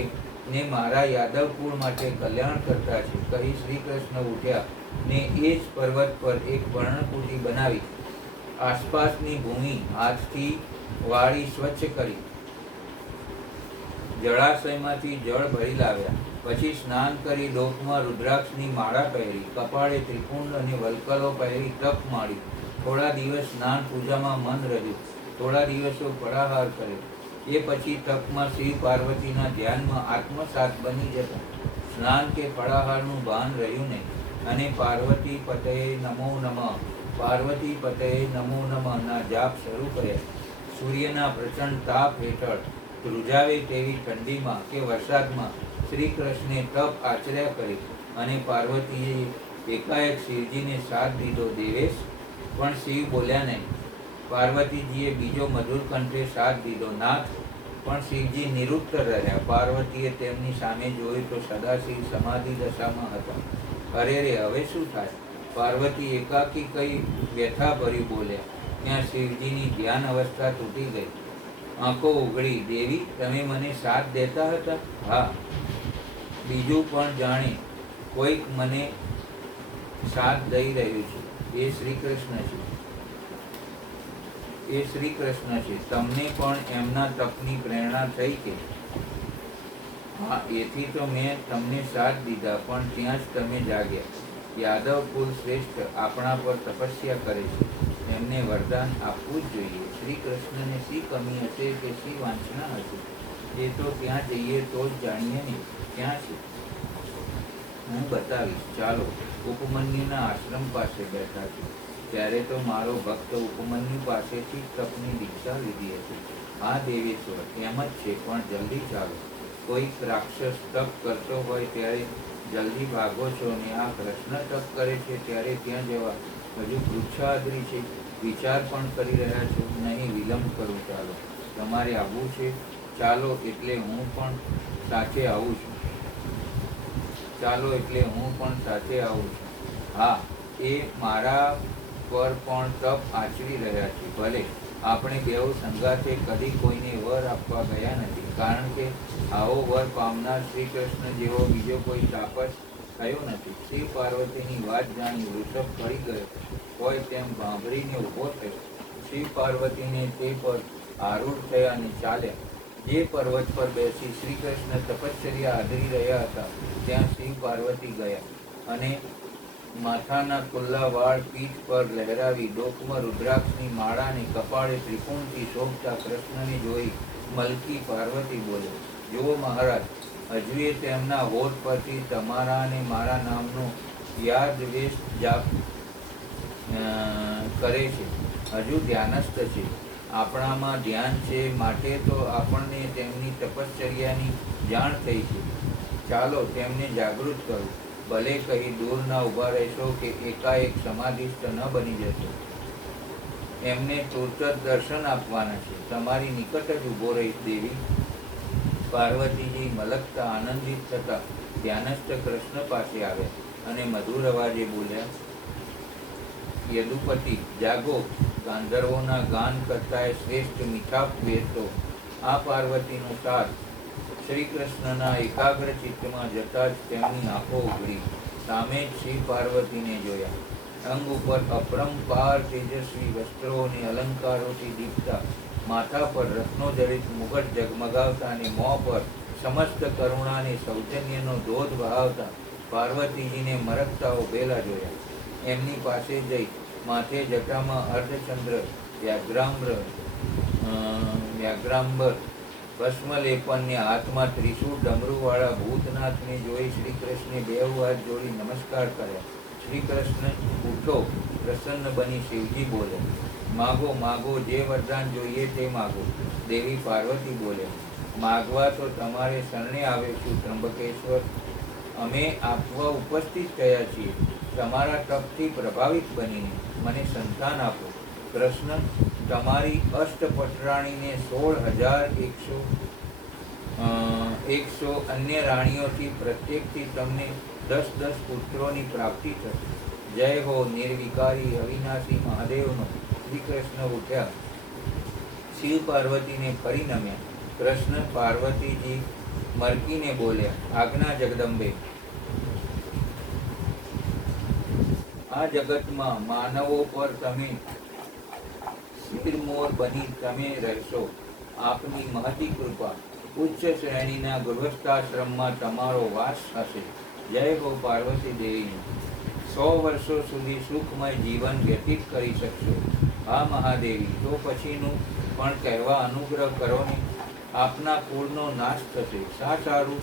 ને મારા યાદવ કુળ માટે કલ્યાણ કરતા છે, કહી શ્રી કૃષ્ણ ઉઠ્યા ને એ જ પર્વત પર એક પર્ણકુટી બનાવી આસપાસની ભૂમિ હાથથી વાળી સ્વચ્છ કરી જળાશયમાંથી જળ ભરી લાવ્યા. પછી સ્નાન કરી ડોકમાં રુદ્રાક્ષની માળા પહેરી, કપાળે ત્રિકુંડ અને વલ્કલો પહેરી તપ માંડી. થોડા દિવસ સ્નાન પૂજામાં મન રહ્યું, થોડા દિવસો ફળાહાર કર્યો. એ પછી તપમાં શિવ પાર્વતીના ધ્યાનમાં આત્મસાત બની જતા સ્નાન કે ફળાહારનું ભાન રહ્યું નહીં, અને પાર્વતી પતયે નમો નમઃ, પાર્વતી પતયે નમો નમઃ ના જાપ શરૂ કર્યા. સૂર્યના પ્રચંડ તાપ હેઠળ ધ્રુજાવે તેવી ઠંડીમાં કે વરસાદમાં શ્રી કૃષ્ણે તપ આચર્યા કરી, અને પાર્વતીએ એકાએક શિવજીને સાથ દીધો. દેવેશ પણ શિવ બોલ્યા નહીં. પાર્વતીજીએ બીજો મધુર કંઠે સાથ દીધો. નાથ પણ શિવજી નિરુત્તર રહ્યા. પાર્વતીએ તેમની સામે જોયું તો સદાશિવ સમાધિ દશામાં હતા. અરે રે, હવે શું થાય? પાર્વતી એકાકી કઈ વ્યથા ભરી બોલ્યા. ત્યાં શિવજીની ધ્યાન અવસ્થા તૂટી ગઈ. આંખો ઉઘડી. દેવી, તમે મને સાથ દેતા હતા? હા. બીજું પણ જાણે કોઈક મને સાથ દઈ રહ્યું છે. એ શ્રી કૃષ્ણ છે. એ શ્રી કૃષ્ણ છે. તમને પણ એમના તપની પ્રેરણા થઈ કે? હા, એથી તો મેં તમને સાથ દીધા, પણ ત્યાં જ તમે જાગ્યા. યાદવ કુલ શ્રેષ્ઠ આપણા પર તપસ્યા કરે છે, એમને વરદાન આપવું જ જોઈએ. શ્રી કૃષ્ણને શી કમી હશે કે શી વાંછના હશે? એ તો ત્યાં જઈએ તો જ જાણીએ ને. ક્યાં છે? હું બતાવીશ. ચાલો. ઉપમન્યુના આશ્રમ પાસે બેઠા છે. ત્યારે તો મારો ભક્ત ઉપમન્યુ પાસેથી તપની દીક્ષા લીધી હતી. હા દેવેશ્વર, એમ જ છે, પણ જલ્દી ચાલો. કોઈક રાક્ષસ તપ કરતો હોય ત્યારે જલ્દી ભાગો છો, ને આ કૃષ્ણ તપ કરે છે ત્યારે ત્યાં જવા હજુ પૃચ્છાદ્રી છે. વિચાર પણ કરી રહ્યા છો? નહીં, વિલંબ કરું. ચાલો, તમારે આવવું છે? ચાલો એટલે હું પણ સાથે આવું છું. ચાલો એટલે હું પણ સાથે આવું છું. હા, એ મારા પર પણ તપ આચરી રહ્યા છે. ભલે, આપણે બેઉ સંગાથે કદી કોઈને વર આપવા ગયા નથી, કારણ કે આવો વર પામનાર શ્રી કૃષ્ણ જેવો બીજો કોઈ તાપસ થયો નથી. શિવ પાર્વતીની વાત જાણી વૃષભ ફરી ગયો હોય તેમ ભાંભરીને ઊભો થયો. શિવ પાર્વતીને તે પર આરૂઢ થયા અને ચાલ્યા. જે પર્વત પર બેસી શ્રી કૃષ્ણ તપશ્ચર્યા આદરી રહ્યા હતા ત્યાં શિવ પાર્વતી ગયા, અને માથાના ખુલ્લા વાળ પીઠ પર લહેરાવી ડોકમાં રુદ્રાક્ષની માળાને કપાળે ત્રિકોણથી શોભતા કૃષ્ણને જોઈ મલકી પાર્વતી બોલે, જુઓ મહારાજ, હજુએ તેમના હોઠ પરથી તમારા અને મારા નામનો યાદ વેશ જાપ કરે છે. હજુ ધ્યાનસ્થ છે. આપણામાં ધ્યાન છે, માટે તો આપણને તેમની તપશ્ચર્યાની જાણ થઈ છે. ચાલો તેમને જાગૃત કરો. ભલે કહી દૂર ના ઊભા રહેશો કે એકાએક સમાધિસ્થ ન બની જશો. એમને તુરત જ દર્શન આપવાના છે. તમારી નિકટ જ ઊભો રહીશ. દેવી. પાર્વતીજી મલકતા આનંદિત થતા ધ્યાનસ્થ કૃષ્ણ પાસે આવ્યા અને મધુર અવાજે બોલ્યા, યદુપતિ, જાગો. ગાંધર્વોના ગાન કરતાંય શ્રેષ્ઠ મીઠા વેતો આ પાર્વતીનો સાથ. શ્રી કૃષ્ણના એકાગ્ર ચિત્તમાં જતા જ તેમની આંખો ઉઘડી. સામે જ શિવ પાર્વતીને જોયા. અંગ ઉપર અપરંપાર તેજસ્વી વસ્ત્રો અને અલંકારોથી દીપતા, માથા પર રત્નોજડિત મુગટ ઝગમગાવતા અને મોં પર સમસ્ત કરુણા અને સૌજન્યનો ધોધ વહાવતા પાર્વતીજીને મરકતા ઉભેલા જોયા. એમની પાસે જઈ માથે જટામાં અર્ધચંદ્ર વ્યાઘ્રાંબર ભસ્મલેપનને હાથમાં ત્રિશૂળ ડમરૂવાળા ભૂતનાથને જોઈ શ્રી કૃષ્ણે બેઉ હાથ જોડી નમસ્કાર કર્યા. શ્રી કૃષ્ણ ઉઠો. પ્રસન્ન બની શિવજી બોલે, માગો માગો, જે વરદાન જોઈએ તે માગો. દેવી પાર્વતી બોલે, માગવા તો તમારે શરણે આવીશું ત્રંબકેશ્વર. અમે આપવા ઉપસ્થિત થયા છીએ. તમારા તપથી પ્રભાવિત બનીને મને સંતાન આપો. કૃષ્ણ, તમારી અષ્ટપટરાણીને 16,100 અન્ય રાણીઓથી પ્રત્યેકથી તમને 10 પુત્રોની પ્રાપ્તિ થશે. જય હો નિર્વિકારી અવિનાશી મહાદેવનો. શ્રી કૃષ્ણ ઉઠ્યા. શિવ પાર્વતીને ફરી નમ્યા. કૃષ્ણ પાર્વતીજી મરકીને બોલ્યા, આજ્ઞા જગદંબે. આ જગતમાં માનવો પર તમે શિરમોર બની તમે રહેશો. આપની મહતી કૃપા. ઉચ્ચ શ્રેણીના ગૃહસ્થાશ્રમમાં તમારો વાસ હશે. જય હો પાર્વતી દેવીની. 100 વર્ષો સુધી સુખમય જીવન વ્યતીત કરી શકશો. હા મહાદેવી, તો પછીનું પણ કહેવા અનુગ્રહ કરો ને. આપના કુળનો નાશ થશે. શા સારું?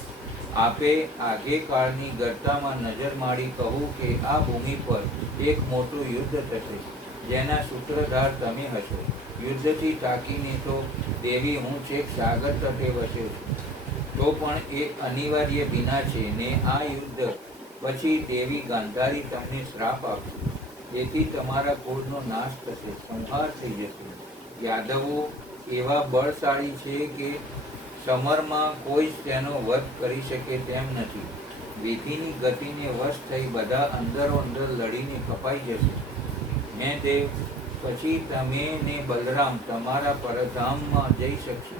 આપે આગે કાળની ગર્તામાં નજર માડી કહું કે આ ભૂમિ પર એક મોટું યુદ્ધ થશે, જેના સૂત્રધાર તમે હશો. યુદ્ધથી તાકીને તો દેવી હું છેક સાગર તટે વસ્યો છું, તો પણ એક અનિવાર્ય વિના છે ને આ યુદ્ધ પછી દેવી ગાંધારી તમને શ્રાપ આપશે. તેથી તમારા કુળનો નાશ થશે, સંહાર થઈ જશે. યાદવો એવા બળશાળી છે કે સમરમાં કોઈ જ તેનો વધ કરી શકે તેમ નથી. વિધિની ગતિને વશ થઈ બધા અંદરો અંદર લડીને કપાઈ જશે. હે દેવ, પછી તમે ને બલરામ તમારા પરધામમાં જઈ શકશો.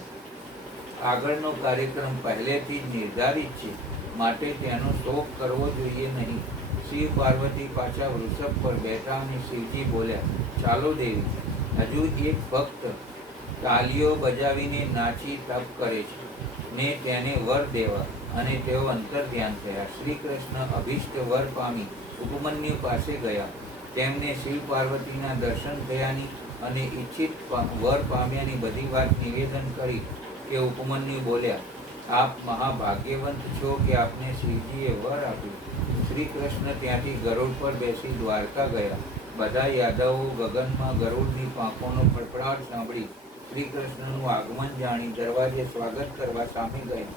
આગળનો કાર્યક્રમ પહેલેથી જ નિર્ધારિત છે, માટે તેનો શોક કરવો જોઈએ નહીં. શિવ પાર્વતી પાછા વૃષભ પર બેઠા અને શિવજી બોલ્યા, ચાલો દેવી. હજુ એક ભક્ત તાલીઓ બજાવીને નાચી તપ કરે છે ને તેને વર દેવા. અને તેઓ અંતર ધ્યાન થયા. શ્રી કૃષ્ણ અભિષ્ટ વર પામી ઉપમન્યુ પાસે ગયા. તેમને શિવ પાર્વતીના દર્શન થયાની અને ઈચ્છિત વર પામ્યાની બધી વાત નિવેદન કરી કે ઉપમન્યુ બોલ્યા, આપ મહાભાગ્યવંત છો કે આપને શિવજીએ વર આપ્યું. શ્રી કૃષ્ણ ત્યાંથી ગરુડ પર બેસી દ્વારકા ગયા. બધા યાદવો ગગનમાં ગરુડની પાંખોનો ફડફડાટ સાંભળી શ્રી કૃષ્ણનું આગમન જાણી દરવાજે સ્વાગત કરવા સામે ગયા.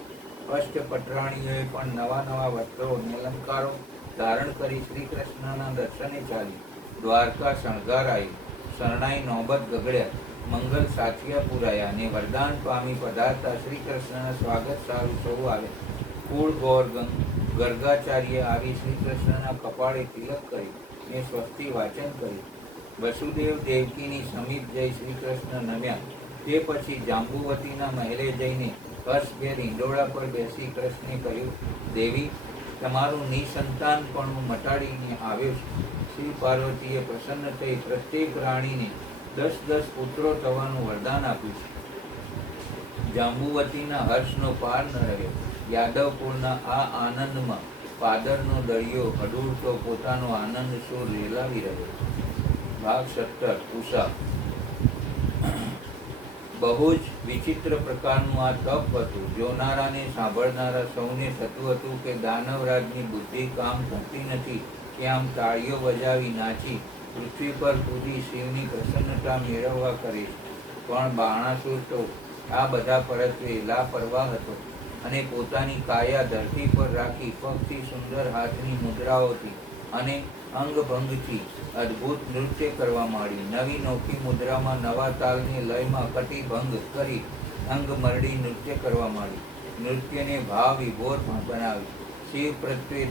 અષ્ટપટરાણીઓએ પણ નવા નવા વસ્ત્રો અને અલંકારો ધારણ કરી શ્રી કૃષ્ણના દર્શને ચાલી. દ્વારકા શણગારાયું. શરણાઈ નોબત ગગડ્યા. મંગલ સાથિયા પુરાયા અને વરદાન પામી પધારતા શ્રી કૃષ્ણના સ્વાગત સારું સૌ આવે. કુળ ગૌર ગર્ગાચાર્ય આવી શ્રી કૃષ્ણના કપાળે તિલક કરી ને સ્વસ્તિ વાચન કર્યું. વસુદેવ દેવકીની સમીપ જઈ શ્રી કૃષ્ણ નમ્યા. તે પછી જાંબુવતીના મહેલે જઈને હર્ષભેર ઈંડોળા પર બેસી કૃષ્ણે કહ્યું, દેવી, તમારું નિસંતાનપણું મટાડીને આવ્યો છું. શ્રી પાર્વતીએ પ્રસન્ન થઈ પ્રત્યેક રાણીને 10 પુત્રો થવાનું વરદાન આપ્યું છે. જાંબુવતીના હર્ષનો પાર ન રહ્યો. યાદવ કુળના આ આનંદમાં પાદરનો દરિયો અડૂરતો પોતાનો આનંદ સૂર રેલાવી રહ્યો. ભાગ 17. ઉષા. બહુ જ વિચિત્ર પ્રકારનું આ તપ હતું. જોનારાને સાંભળનારા સૌને થતું હતું કે દાનવરાજની બુદ્ધિ કામ કરતી નથી કે આમ તાળીઓ બજાવી નાચી પૃથ્વી પર કૂદી શિવની પ્રસન્નતા મેળવવા કરે છે. પણ બાણાસુર તો આ બધા પરત્વે લાપરવાહ હતો અને પોતાની કાયા ધરતી પર રાખી પગથી સુંદર હાથની મુદ્રાઓથી અને અંગભંગથી અદ્ભુત નૃત્ય કરવા માંડી. નવી નોખી મુદ્રામાં નવા તાલને લયમાં કટિભંગ કરી અંગ મરડી નૃત્ય કરવા માંડી. નૃત્યને ભાવ વિભોર બનાવી. શિવ પ્રત્યે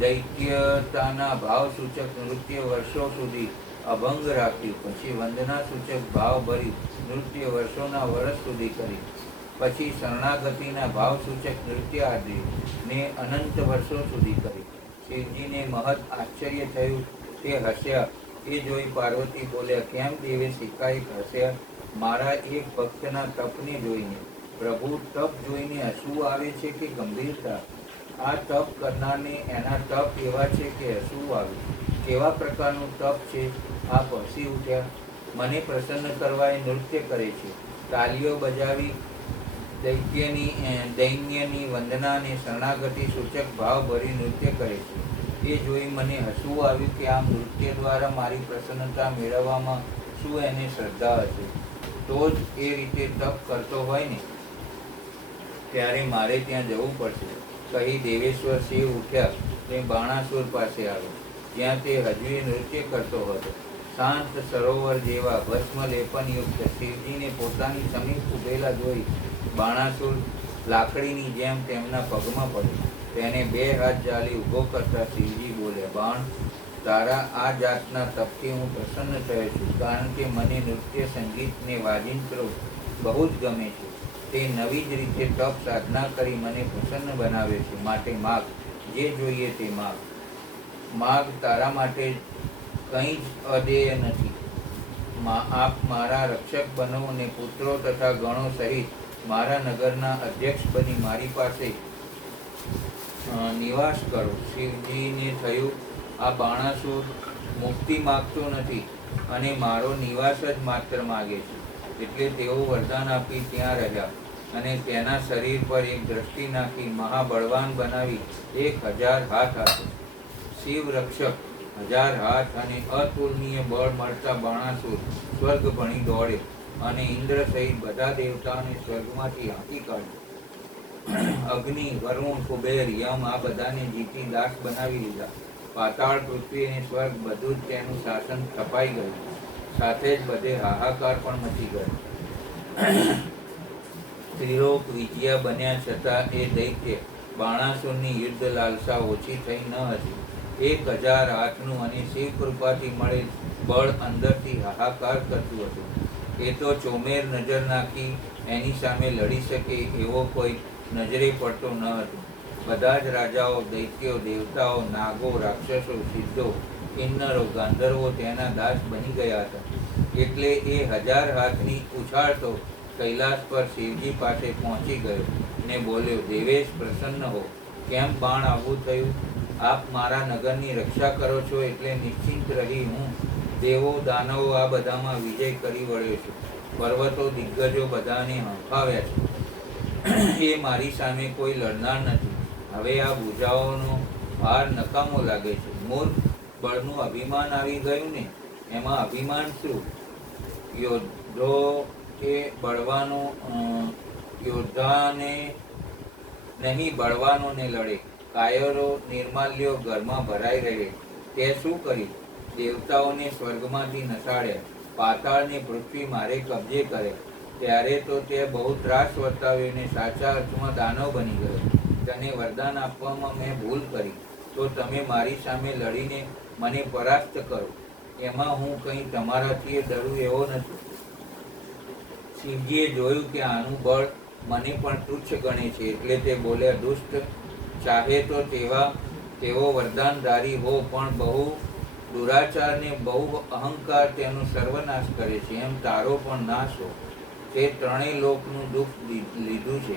દૈત્યતાના ભાવ સૂચક નૃત્ય વર્ષો સુધી અભંગ રાખ્યું. પછી વંદના સૂચક ભાવ ભર્યું નૃત્ય વર્ષોના વર્ષ સુધી કરી. પછી શરણાગતિના ભાવ સૂચક નૃત્ય આદર્યું ને અનંત વર્ષો સુધી કરી. શિવજીને મહદ આશ્ચર્ય થયું. તે હસ્યા. એ જોઈ પાર્વતી બોલ્યા, કેમ દેવે શિકાયત હસ્યા? મારા એક ભક્તના તપને જોઈને. પ્રભુ, તપ જોઈને હસવું આવે છે કે ગંભીરતા? આ તપ કરનારને એના તપ એવા છે કે હસવું આવે. કેવા પ્રકારનું તપ છે? આપ હસી ઉઠ્યા. મને પ્રસન્ન કરવા એ નૃત્ય કરે છે. તાલીઓ બજાવી દૈન્યની વંદના અને શરણાગતિ સૂચક ભાવ ભરી નૃત્ય કરે છે. એ જોઈ મને હસવું આવ્યું કે આમ નૃત્ય દ્વારા મારી પ્રસન્નતા મેળવવામાં શું એને શ્રદ્ધા હશે? તો જ એ રીતે તપ કરતો હોય ને ત્યારે મારે ત્યાં જવું પડશે. કહી દેવેશ્વર શિવ ઉઠ્યા તે બાણાસુર પાસે આવ્યો, જ્યાં તે હજુ નૃત્ય કરતો હતો. શાંત સરોવર જેવા ભસ્મ લેપનયુક્ત શિવજીને પોતાની સમીપ ઉભેલા જોઈ બાણાસુર લાકડીની જેમ તેમના પગમાં પડ્યો. તેને 2 હાથ જાલી ઊભો કરતા શિવજી બોલ્યા, બાણ, તારા આ જાતના તપથી હું પ્રસન્ન થયો છું, કારણ કે મને નૃત્ય સંગીત ને વાજિંત્રો બહુ જ ગમે છે. તે નવી જ રીતે તપ સાધના કરી મને પ્રસન્ન બનાવ્યો છે. માટે માગ, જે જોઈએ તે માગ. માગ, તારા માટે કંઈ જ અદેય નથી. આપ મારા રક્ષક બનો અને પુત્રો તથા ગણો સહિત મારા નગરના અધ્યક્ષ બની મારી પાસે નિવાસ કરો. શિવજીને થયું, આ બાણાસુર મુક્તિ માગતો નથી અને મારો નિવાસ જ માત્ર માગે છે. એટલે તેઓ વરદાન આપી ત્યાં રહ્યા અને તેના શરીર પર એક દ્રષ્ટિ નાખી મહાબળવાન બનાવી 1000 હાથ આપે. શિવ રક્ષક 1000 હાથ અને અતુલનીય બળ મળતા બાણાસુર સ્વર્ગ ભણી દોડે અને ઇન્દ્ર સહિત બધા દેવતાઓને સ્વર્ગમાંથી હાંકી કાઢ્યો. અગ્નિ, વરુણ, કુબેર, યમ આ બધાને જીતી દાસ બનાવી લીધા. પાતાળ, પૃથ્વી અને સ્વર્ગ બધું જ તેનું શાસન થપાઈ ગયું. સાથે જ બધે હાહાકાર પણ મચી ગયો. ત્રિલોક વિજયા બન્યા છતાં એ દૈત્ય બાણાસુરની યુદ્ધ લાલસા ઓછી થઈ ન હતી. 1000 હાથનું અને શિવ કૃપાથી મળેલ બળ અંદરથી હાહાકાર કરતું હતું. એ તો ચોમેર નજર નાખી એની સામે લડી શકે એવો કોઈ નજરે પડતો ન હતો. બધા જ રાજાઓ, દૈત્યો, દેવતાઓ, નાગો, રાક્ષસો, સિદ્ધો, કિન્નરો, ગાંધર્વો તેના દાસ બની ગયા હતા. એટલે એ 1000 હાથની ઉછાળતો કૈલાસ પર શિવજી પાસે પહોંચી ગયો ને બોલ્યો, દેવેશ પ્રસન્ન હો. કેમ બાણ આવું થયું? આપ મારા નગરની રક્ષા કરો છો એટલે નિશ્ચિંત રહી હું દેવો, દાનવો આ બધામાં વિજય કરી વળ્યો છું. પર્વતો, દિગ્ગજો બધાને હંફાવ્યા છે. એ મારી સામે કોઈ લડનાર નથી. હવે આ ભુજાઓનો ભાર નકામો લાગે છે. મૂર્ખ, બળનું અભિમાન આવી ગયું ને. એમાં અભિમાન શું? યોદ્ધો કે બળવાનો યોદ્ધાને નહીં, બળવાનોને લડે. કાયરો, નિર્માલ્યો ઘરમાં ભરાઈ રહે. તે શું કર્યું? દેવતાઓને સ્વર્ગમાંથી નસાડ્યા, પાતાળને પૃથ્વી મારે કબજે કરે. ત્યારે તો તે બહુ ત્રાસ વર્તાવ્યો ને સાચા અર્થમાં દાનવ બની ગયો. તને વરદાન આપવામાં મેં ભૂલ કરી, તો તમે મારી સામે લડીને મને પરાસ્ત કરો. એમાં હું કંઈ તમારાથી ડરું એવો નથી. શિવજીએ જોયું કે આનું બળ મને પણ તુચ્છ ગણે છે, એટલે તે બોલ્યા, દુષ્ટ, ચાહે તો તેવો વરદાનધારી હો, પણ બહુ દુરાચાર ને બહુ અહંકાર તેનો સર્વનાશ કરે છે. એમ તારો પણ નાશ હો. તે ત્રણેય લોકનું દુઃખ લીધું છે,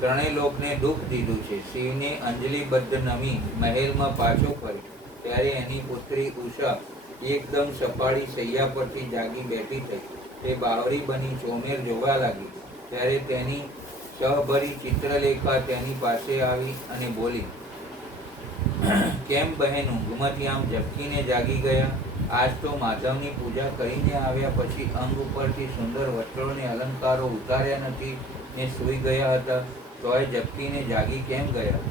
ત્રણેય લોકને દુઃખ દીધું છે. શિવને અંજલિબદ્ધ નમી મહેલમાં પાછો ફર્યો ત્યારે એની પુત્રી ઉષા એકદમ સપાળી શૈયા પરથી જાગી બેઠી થઈ. તે બાવરી બની ચોમેર જોવા લાગી. ત્યારે તેની સહભરી ચિત્રલેખા તેની પાસે આવી અને બોલી, કેમ બહેન ઊંઘમાંથી આમ ઝબકીને જાગી ગયા? આજ તો માધવની પૂજા કરીને આવ્યા પછી અંગ ઉપરથી સુંદર વસ્ત્રો ને અલંકારો ઉતાર્યા નથી ને સૂઈ ગયા હતા, તોય ઝબકીને જાગી કેમ ગયા?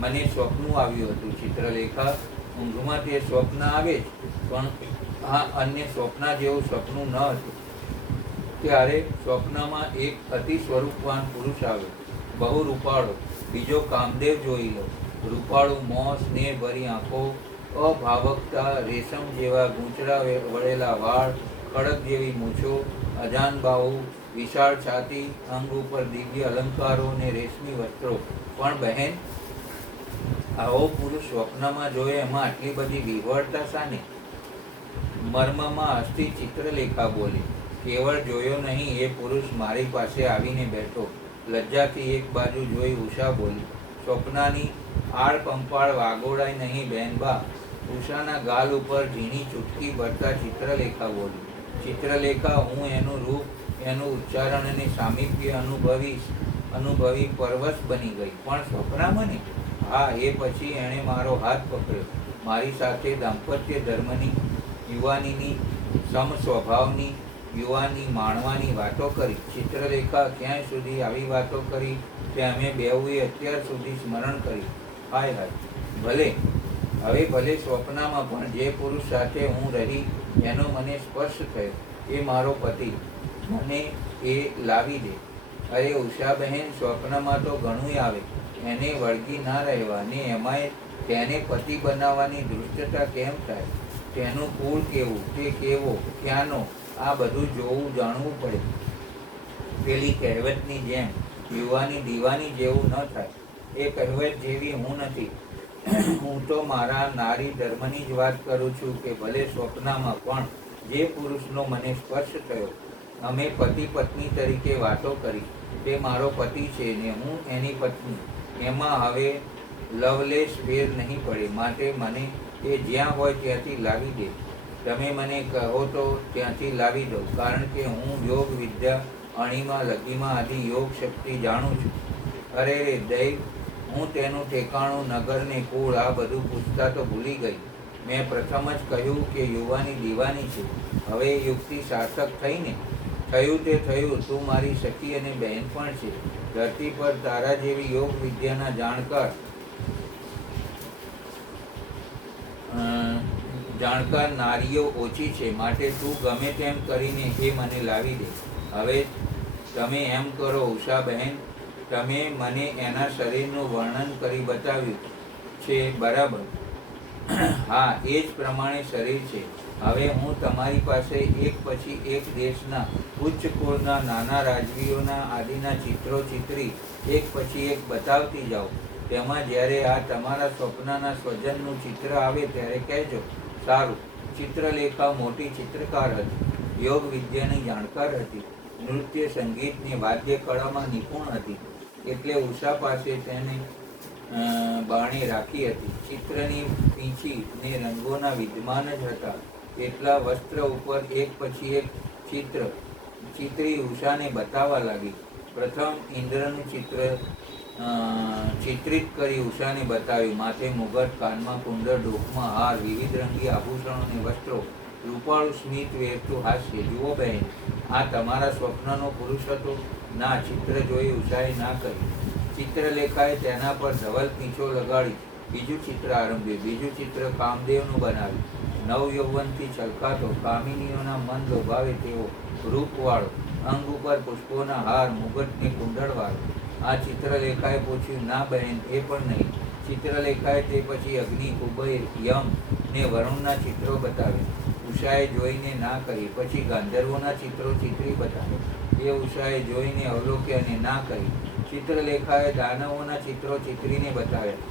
મને સ્વપ્ન આવ્યું હતું. ચિત્રલેખા, ઊંઘમાં તે સ્વપ્ન આવે જ, પણ આ અન્ય સ્વપ્ન જેવું સ્વપ્ન ન હતું. ત્યારે સ્વપ્નમાં એક અતિ સ્વરૂપવાન પુરુષ આવ્યો, બહુ રૂપાળો. બીજો કામદેવ જોઈ લો. રૂપાળું મોં, સ્નેહ ભરી આંખો, અભાવકતા, રેશમ જેવા ગૂંચળા વળેલા વાળ, ખડક જેવી મૂછો, અજાન બાહુ, વિશાળ છાતી, અંગ ઉપર દિવ્ય અલંકારો ને રેશમી વસ્ત્રો. પણ બહેન, આવો પુરુષ સ્વપ્નમાં જોયે એમાં આટલી બધી વિહવળતા શાને? મર્મમાં હસતી ચિત્રલેખા બોલી, કેવળ જોયો નહીં, એ પુરુષ મારી પાસે આવીને બેઠો. લજ્જાથી એક બાજુ જોઈ ઉષા બોલી, સ્વપ્નાની આળ પંપાળ વાગોડાય નહીં બેનબા. ઉષાના ગાલ ઉપર ઝીણી ચૂટકી ભરતા ચિત્રલેખા બોલી, ચિત્રલેખા, હું એનું રૂપ, એનું ઉચ્ચારણ અને સામીપ્ય અનુભવી પરવશ બની ગઈ. પણ સ્વપ્નામાં ને? હા, એ પછી એણે મારો હાથ પકડ્યો, મારી સાથે દાંપત્ય ધર્મની, યુવાનીની, સમ સ્વભાવની, યુવાની માણવાની વાતો કરી. ચિત્રલેખા, ક્યાંય સુધી આવી વાતો કરી તે અમે બેઉએ અત્યાર સુધી સ્મરણ કરી. હાય હાય, ભલે હવે ભલે સ્વપ્નમાં પણ જે પુરુષ સાથે હું રહી એનો મને સ્પર્શ થયો, એ મારો પતિ. મને એ લાવી દે. અરે ઉષા બહેન, સ્વપ્નમાં તો ઘણું આવે, એને વળગી ના રહેવા ને એમાંય તેને પતિ બનાવવાની દૃષ્ટતા કેમ થાય? તેનું કુળ કેવું, તે કેવો, ક્યાંનો, આ બધું જોવું જાણવું પડે. પેલી કહેવતની જેમ યુવાની દીવાની જેવું ન થાય. એ કહેવત જેવી હું નથી. હું તો મારા નારી ધર્મની જ વાત કરું છું કે ભલે સ્વપ્નમાં પણ જે પુરુષનો મને સ્પર્શ થયો, અમે પતિ પત્ની તરીકે વાતો કરી. તે મારો પતિ છે ને હું એની પત્ની. એમાં હવે લવલેસ વેર નહીં પડે. માટે મને એ જ્યાં હોય ત્યાંથી લાવી દે. તમે મને કહો તો ત્યાંથી લાવી દો, કારણ કે હું યોગ વિદ્યા, અણિમા લઘિમા આદિ યોગ શક્તિ જાણું છું. અરે રે દૈવ, હું તેનું ઠેકાણું, નગર ને કુળ આ બધું પૂછતા તો ભૂલી ગઈ. મેં પ્રથમ જ કહ્યું કે યુવાની દીવાની છે. હવે યુક્તિ સાર્થક થઈ ને? થયું તે થયું. તું મારી સખી અને બહેન પણ છે. ધરતી પર તારા જેવી યોગ વિદ્યાના જાણકાર નારીઓ ઓછી છે. માટે તું ગમે તેમ કરીને એ મને લાવી દે. હવે તમે એમ કરો ઉષા બહેન, તમે મને એના શરીરનું વર્ણન કરી બતાવ્યું છે, બરાબર? હા, એ જ પ્રમાણે શરીર છે. હવે હું તમારી પાસે એક પછી એક દેશના ઉચ્ચ કુળના નાના રાજવીઓના આદિના ચિત્રો ચિત્રી એક પછી એક બતાવતી જાઉં. તેમાં જ્યારે આ તમારા સ્વપ્નના સ્વજનનું ચિત્ર આવે ત્યારે કહેજો. સારું. ચિત્રલેખા મોટી ચિત્રકાર હતી. યોગ વિદ્યાની જાણકાર હતી. નૃત્ય, સંગીત ને વાદ્ય કળામાં નિપુણ હતી. એટલે ઉષા પાસે તેને બાણે રાખી હતી. ચિત્રની પીંછી ને રંગોના વિદ્યમાન જ હતા. એટલા વસ્ત્ર ઉપર એક પછી એક ચિત્રી ઉષાને બતાવવા લાગી. પ્રથમ ઇન્દ્રનું ચિત્રિત કરી ઉષાને બતાવ્યું. માથે મુગટ, કાનમાં કુંડળ, ડોકમાં હાર, વિવિધ રંગી આભૂષણો અને વસ્ત્રો, રૂપાળું સ્મિત વેરતું હાસ્ય. જુઓ બહેન, આ તમારા સ્વપ્નનો પુરુષ હતો? ના. ચિત્ર જોઈ ઉષાએ ના કહી. ચિત્રલેખાએ તેના પર ધવલ પીંછો લગાડી બીજું ચિત્ર આરંભ્યું. બીજું ચિત્ર કામદેવનું બનાવ્યું. નવ યૌવનથી છલકાતો, કામિનીઓના મન લોભાવે તેવો રૂપવાળો, અંગ ઉપર પુષ્પોના હાર, મુગટ ને કુંડળવાળો. આ ચિત્રલેખાએ પૂછ્યું. ના બહેન, એ પણ નહીં. ચિત્રલેખાએ તે પછી અગ્નિ, કુબેર, યમ ને વરુણના ચિત્રો બતાવ્યા. ઉષાએ જોઈને ના કહી. પછી ગાંધર્વોના ચિત્રો ચિત્રી બતાવ્યા. એ ઉષાએ જોઈને અવલોક્યા અને ના કહી. ચિત્રલેખાએ દાનવોના ચિત્રો ચિત્રીને બતાવ્યા.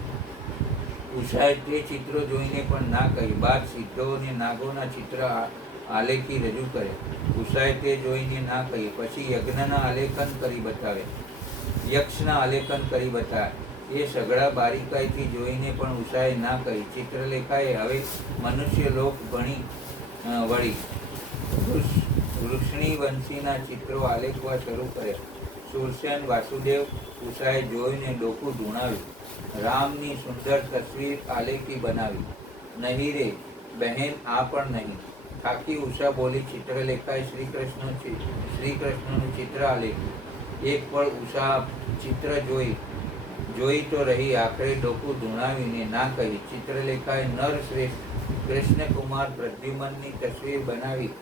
ઉષાએ તે ચિત્રો જોઈને પણ ના કહી. બાદ સિદ્ધો અને નાગોના ચિત્ર આલેખી રજૂ કર્યા. ઉષાએ તે જોઈને ના કહી. પછી યજ્ઞના આલેખન કરી બતાવ્યા. યક્ષના આલેખન કરી બતાવ્યા. એ સઘળા બારીકાઈથી જોઈને પણ ઉષાએ ના કહી. ચિત્રલેખાએ હવે મનુષ્ય લોક ભણી વળી વૃષ્ણિ વંશીના ચિત્રો આલેખવા શરૂ કર્યા. સુરસેન, વાસુદેવ ઉષાએ જોઈને ડોકું ધૂણાવ્યું. રામની સુંદર તસવીર આલેખી બનાવી. નહીં રે બહેન, આ પણ નહીં. થાકી ઉષા બોલી. ચિત્રલેખાએ શ્રીકૃષ્ણનું ચિત્ર આલેખ્યું. એક પળ ઉષા ચિત્ર જોઈ તો રહી. આખરે ડોકું ધૂણાવીને ના કહી. ચિત્રલેખાએ નર શ્રેષ્ઠ કૃષ્ણકુમાર પ્રદ્યુમનની તસવીર બનાવી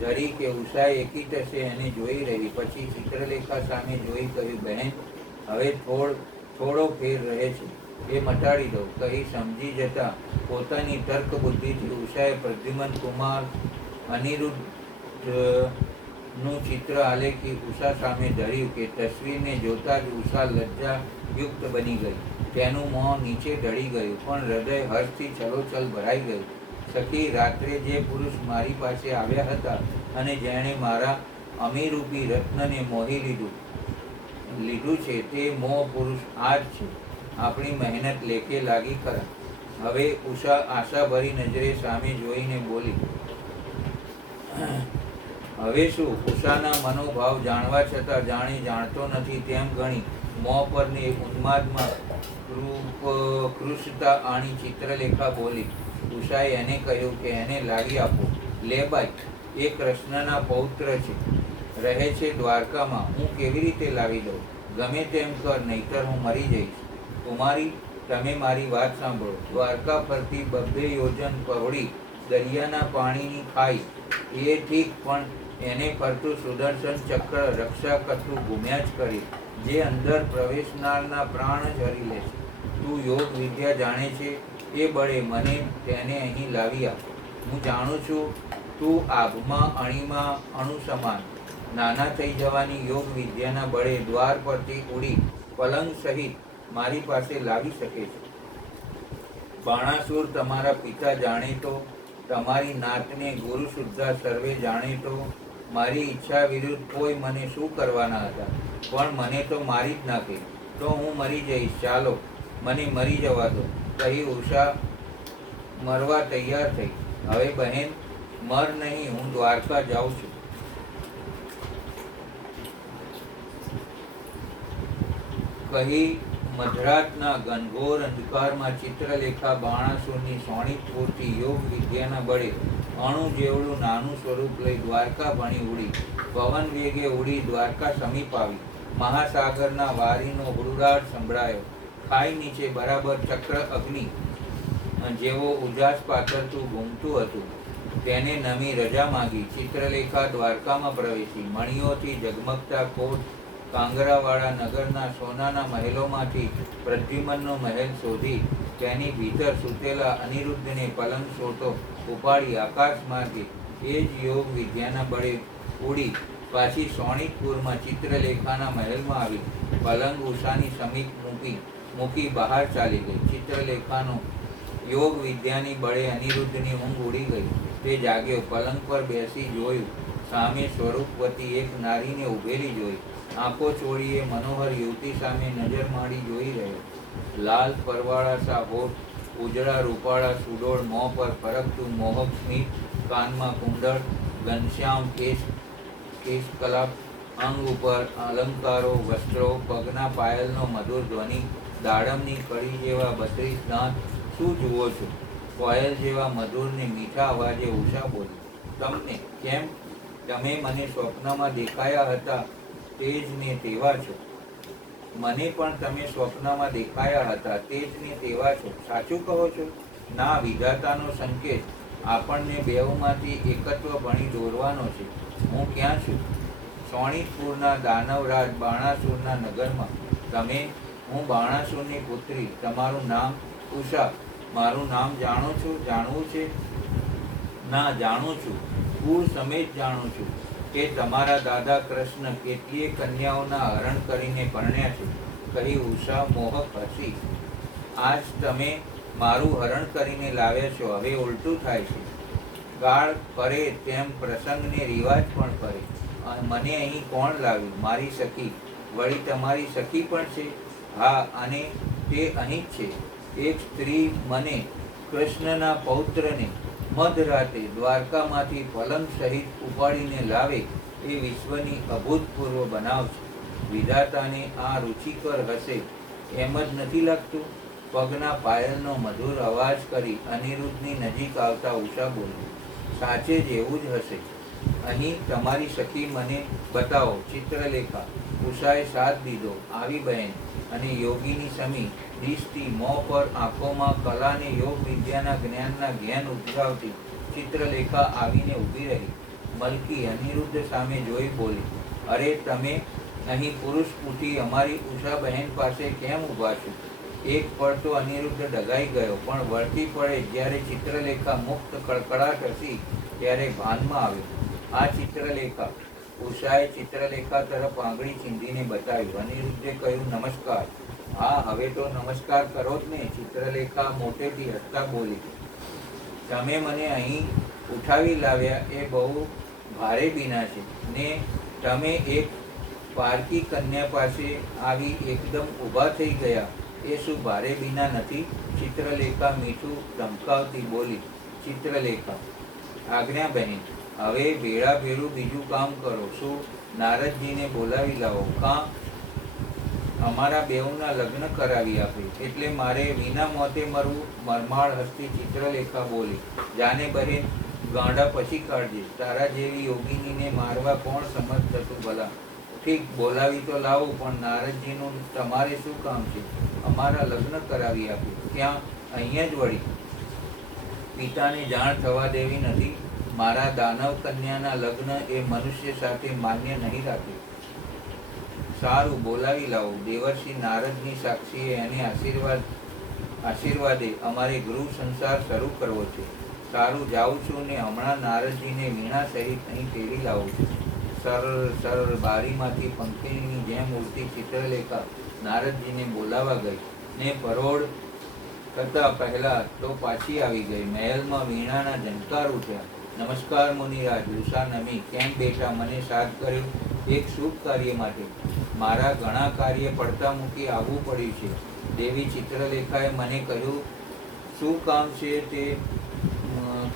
ધરી કે ઉષાએ એકી ટસે એને જોઈ રહી. પછી ચિત્રલેખા સામે જોઈ કહ્યું, બહેન, હવે થોડો ફેર રહે છે, એ મટાડી દો. કહી સમજી જતા પોતાની તર્ક બુદ્ધિથી ઉષાએ પ્રદ્યુમન કુમાર અનિરુદ્ધનું ચિત્ર આલેખી ઉષા સામે ધર્યું કે તસવીરને જોતા જ ઉષા લજ્જાયુક્ત બની ગઈ. તેનું મોં નીચે ઢળી ગયું, પણ હૃદય હર્ષથી છલોછલ ભરાઈ ગયું. સખી, રાત્રે જે પુરુષ મારી પાસે આવ્યા હતા અને જેણે મારા અમીરૂપી રત્નને મોહી લીધું છે, તે મોહ પુરુષ આ જ છે. આપણી મહેનત લેખે લાગી ખરા. હવે ઉષા આશાભરી નજરે સામે જોઈને બોલી. હવે શું? ઉષાના મનોભાવ જાણવા છતાં જાણે જાણતો નથી તેમ ગણી મોં પરને ઉન્માદમાં કૃશતા આણી ચિત્રલેખા બોલી. ઉષાએ એને કહ્યું કે એને લાવી આપો. લે બાઈ, એ કૃષ્ણના પૌત્ર છે, રહે છે દ્વારકામાં. હું કેવી રીતે લાવી દઉં? ગમે તેમ કર, નહીતર હું મરી જઈશ. કુમારી, તમે મારી વાત સાંભળો. દ્વારકા ફરતી 200 યોજન પહોળી દરિયાના પાણીની ખાઈ એ ઠીક, પણ એને ફરતું સુદર્શન ચક્ર રક્ષા કરતું ઘૂમ્યા જ કરી, જે અંદર પ્રવેશનારના પ્રાણ જ હરી લે છે. તું યોગ વિદ્યા જાણે છે, એ બળે મને તેને અહીં લાવી આપ. હું જાણું છું તું આભમાં અણીમાં અણુ સમાન નાના થઈ જવાની યોગ વિદ્યાના બળે દ્વાર પરથી ઉડી પલંગ સહિત મારી પાસે લાવી શકે છે. બાણાસુર તમારા પિતા જાણીતો, તમારી નાતને ગુરુ શુદ્ધા સર્વે જાણીતો. મારી ઈચ્છા વિરુદ્ધ કોઈ મને શું કરવાના હતા, પણ મને તો મારી જ નાખે. તો હું મરી જઈશ, ચાલો મને મરી જવા દો, કહી ઉષા મરવા તૈયાર થઈ. હવે બહેન મર નહીં, હું દ્વારકા જાઉં છું. કહી મધરાતના ઘનઘોર અંધકારમાં ચિત્રલેખા બાણાસુરની શોણિતપુરથી યોગ વિદ્યાના બળે અણુ જેવડું નાનું સ્વરૂપ લઈ દ્વારકા ભણી ઉડી. પવન વેગે ઉડી દ્વારકા સમીપ આવી. મહાસાગરના વારીનો હુડુડાટ સંભળાયો. ખાઈ નીચે બરાબર ચક્ર અગ્નિ જેવો ઉજાસ પાથરતું ઘૂમતું હતું. તેને નમી રજા માંગી. ચિત્રલેખા દ્વારકામાં પ્રવેશી. મણીઓથી ઝગમગતા કોટ કાંગરાવાળા નગરના સોનાના મહેલોમાંથી પ્રદ્યુમનનો મહેલ શોધી તેની ભીતર સૂતેલા અનિરુદ્ધને પલંગ સોટો ઉપાડી આકાશ માર્ગે એ જ યોગ વિદ્યાના બળે ઉડી પાછી શોણિતપુરમાં ચિત્રલેખાના મહેલમાં આવી. પલંગ ઉષાની સમીપ મૂકી બહાર ચાલી ગઈ. ચિત્રલેખાનો યોગ વિદ્યાની બળે અનિરુદ્ધની ઊંઘ ઉડી ગઈ. તે જાગ્યો. પલંગ પર બેસી જોયું. સામે સ્વરૂપવતી એક નારીને ઊભેલી જોઈ. આંખો ચોળીએ મનોહર યુવતી સામે નજર માંડી જોઈ રહ્યો. લાલ પરવાળા સા હોઠ, ઉજળા રૂપાળા સુડોળ મોં પર ફરકતું મોહક સ્મિત, કાનમાં કુંડળ, ઘનશ્યામ કેશ કલાપ, અંગ ઉપર અલંકારો, વસ્ત્રો, પગના પાયલનો મધુર ધ્વનિ, દાડમની કળી જેવા 32 દાંત. શું જુઓ છો? કોયલ જેવા મધુર ને મીઠા અવાજે ઉષા બોલી. તમને કેમ? તમે મને સ્વપ્નમાં દેખાયા હતા તે જ ને તેવા છો. મને પણ તમે સ્વપ્નમાં દેખાયા હતા તે જ ને તેવા છો. સાચું કહો છો? ના, વિધાતાનો સંકેત આપણને બેઉમાંથી એકત્વ ભણી દોરવાનો છે. હું ક્યાં છું? શોણિતપુરના દાનવરાજ બાણાસુરના નગરમાં. તમે? હું બાણાસુરની પુત્રી. તમારું નામ? ઉષા. મારું નામ જાણો છો? જાણવું છે? ના, જાણું છું. કુળ સમેત જાણું છું કે તમારા દાદા કૃષ્ણ કેટલીય કન્યાઓના હરણ કરીને પરણ્યા છે, કહી ઉષા મોહક હસી. આજ તમે મારું હરણ કરીને લાવ્યા છો. હવે ઉલટું થાય છે. ગાળ ફરે તેમ પ્રસંગને રિવાજ પણ ફરે. મને અહીં કોણ લાવ્યું? મારી સખી. વળી તમારી સખી પણ છે? હા, અને તે અહીં જ છે. એક સ્ત્રી મને કૃષ્ણના પૌત્રને મધરાતે દ્વારકામાંથી પલંગ સહિત ઉપાડીને લાવે એ વિશ્વની અભૂતપૂર્વ બનાવ છે. વિધાતાને આ રુચિકર હશે એમ જ નથી લાગતું? પગના પાયલનો મધુર અવાજ કરી અનિરુદ્ધની નજીક આવતા ઉષા બોલી. સાચે જ એવું જ હશે. અહીં તમારી સખી મને બતાવો. ચિત્રલેખા. ઉષાએ સાથ દીધો. આવી બહેન. અને યોગીની સમી દિશતી મોં પર આંખોમાં કલાને યોગ વિદ્યાના જ્ઞાનના જ્ઞાન ઉદ્ગાવતી ચિત્રલેખા આવીને ઊભી રહી. મલકી અનિરુદ્ધ સામે જોઈ બોલી. અરે, તમે અહીં પુરુષ પૂઠી અમારી ઉષા બહેન પાસે કેમ ઊભા છો? એક પળ તો અનિરુદ્ધ ડગાઈ ગયો, પણ વળતી પડે જ્યારે ચિત્રલેખા મુક્ત કડકડાટ હસી ત્યારે ભાનમાં આવ્યો. આ ચિત્રલેખા. ઉષાએ ચિત્રલેખા તરફ આંગળી ચીંધીને બતાવ્યું. અનિરુદ્ધે કહ્યું, નમસ્કાર. હા, હવે તો નમસ્કાર કરો જ ને. ચિત્રલેખા મોટેથી હસતા બોલી. તમે મને અહીં ઉઠાવી લાવ્યા એ બહુ ભારે બીના છે ને. તમે એક પારકી કન્યા પાસે આવી એકદમ ઊભા થઈ ગયા એ શું ભારે બીના નથી? ચિત્રલેખા મીઠું ધમકાવતી બોલી. ચિત્રલેખા. આજ્ઞા બહેન. હવે ભેળા ભેળું બીજું કામ કરો. શું? નારદજીને બોલાવી લાવો. કાં? અમારા બેઉના લગ્ન કરાવી આપે એટલે મારે વિના મોતે મરવું? મરમાળ હસતી ચિત્રલેખા બોલી. જાને બહેન, ગાંડા પછી કાઢજે. તારા જેવી યોગિનીને મારવા કોણ સમજ થતું ભલા? ઠીક, બોલાવી તો લાવું, પણ નારદજીનું તમારે શું કામ છે? અમારા લગ્ન કરાવી આપે. ક્યાં? અહીંયા જ વળી. પિતાને જાણ થવા દેવી નથી. મારા દાનવ કન્યાના લગ્ન એ મનુષ્ય સાથે માન્ય નહીં રાખે. સારું, બોલાવી લાવો. દેવર્ષિ નારદની સાક્ષીએ એને આશીર્વાદે અમારે ગૃહ સંસાર શરૂ કરવો છે. સારું, જાઉં છું ને હમણાં નારદજીને વીણા સહિત અહીં તેડી લાવું છું. સરળ સરળ બારીમાંથી પંખીની જેમ ઉડતી ચિત્રલેખા નારદજીને બોલાવા ગઈ ને પરોઢ થતાં પહેલા તો પાછી આવી ગઈ. મહેલમાં વીણાના ઝંકાર ઉઠ્યા. નમસ્કાર મુનિરાજ. ઉષા નમી. કેમ બેટા? મને સાથ કર્યું એક શુભ કાર્ય માટે. મારા ઘણા કાર્ય પડતા મૂકી આવવું પડ્યું છે. દેવી ચિત્રલેખાએ મને કહ્યું શું કામ છે તે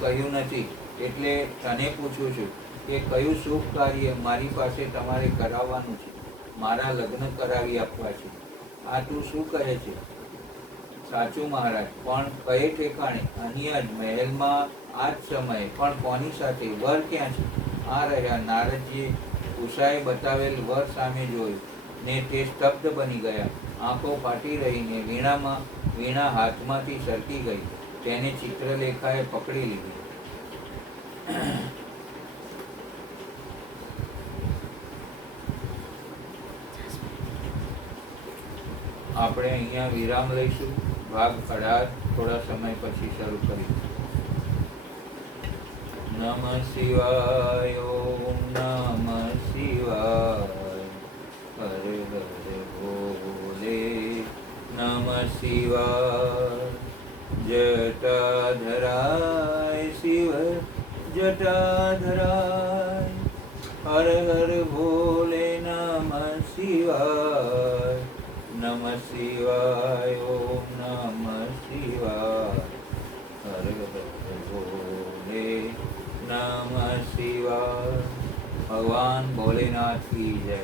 કહ્યું નથી, એટલે તને પૂછું છું કે કયું શુભ કાર્ય મારી પાસે તમારે કરાવવાનું છે. મારા લગ્ન કરાવી આપવા છે. આ તું શું કહે છે? સાચું મહારાજ, પણ કયે ઠેકાણે? અહીંયા જ મહેલમાં આ જ સમયે. પણ કોની સાથે? વર ક્યાં છે? આ રહ્યા. નારદજીએ ઉષાએ બતાવેલ વર સામે જોયું ને તે સ્તબ્ધ બની ગયા. આંખો ફાટી રહીને વીણા હાથમાંથી સરકી ગઈ. તેને ચિત્રલેખાએ પકડી લીધી. આપણે અહીંયા વિરામ લઈશું. ભાગ 18 થોડા સમય પછી શરૂ કરીશું. નમઃ શિવાય. ઓમ નમઃ શિવાય. હર હર ભોલે. નમઃ શિવાય. જટાધરાય શિવ જટાધરાય. હર હર ભોલે. નમઃ શિવાય. નમઃ શિવાય. ઓમ નમઃ શિવાય. હર હર ભોલે. નમઃ શિવાય. ભગવાન ભોલેનાથ કી જય.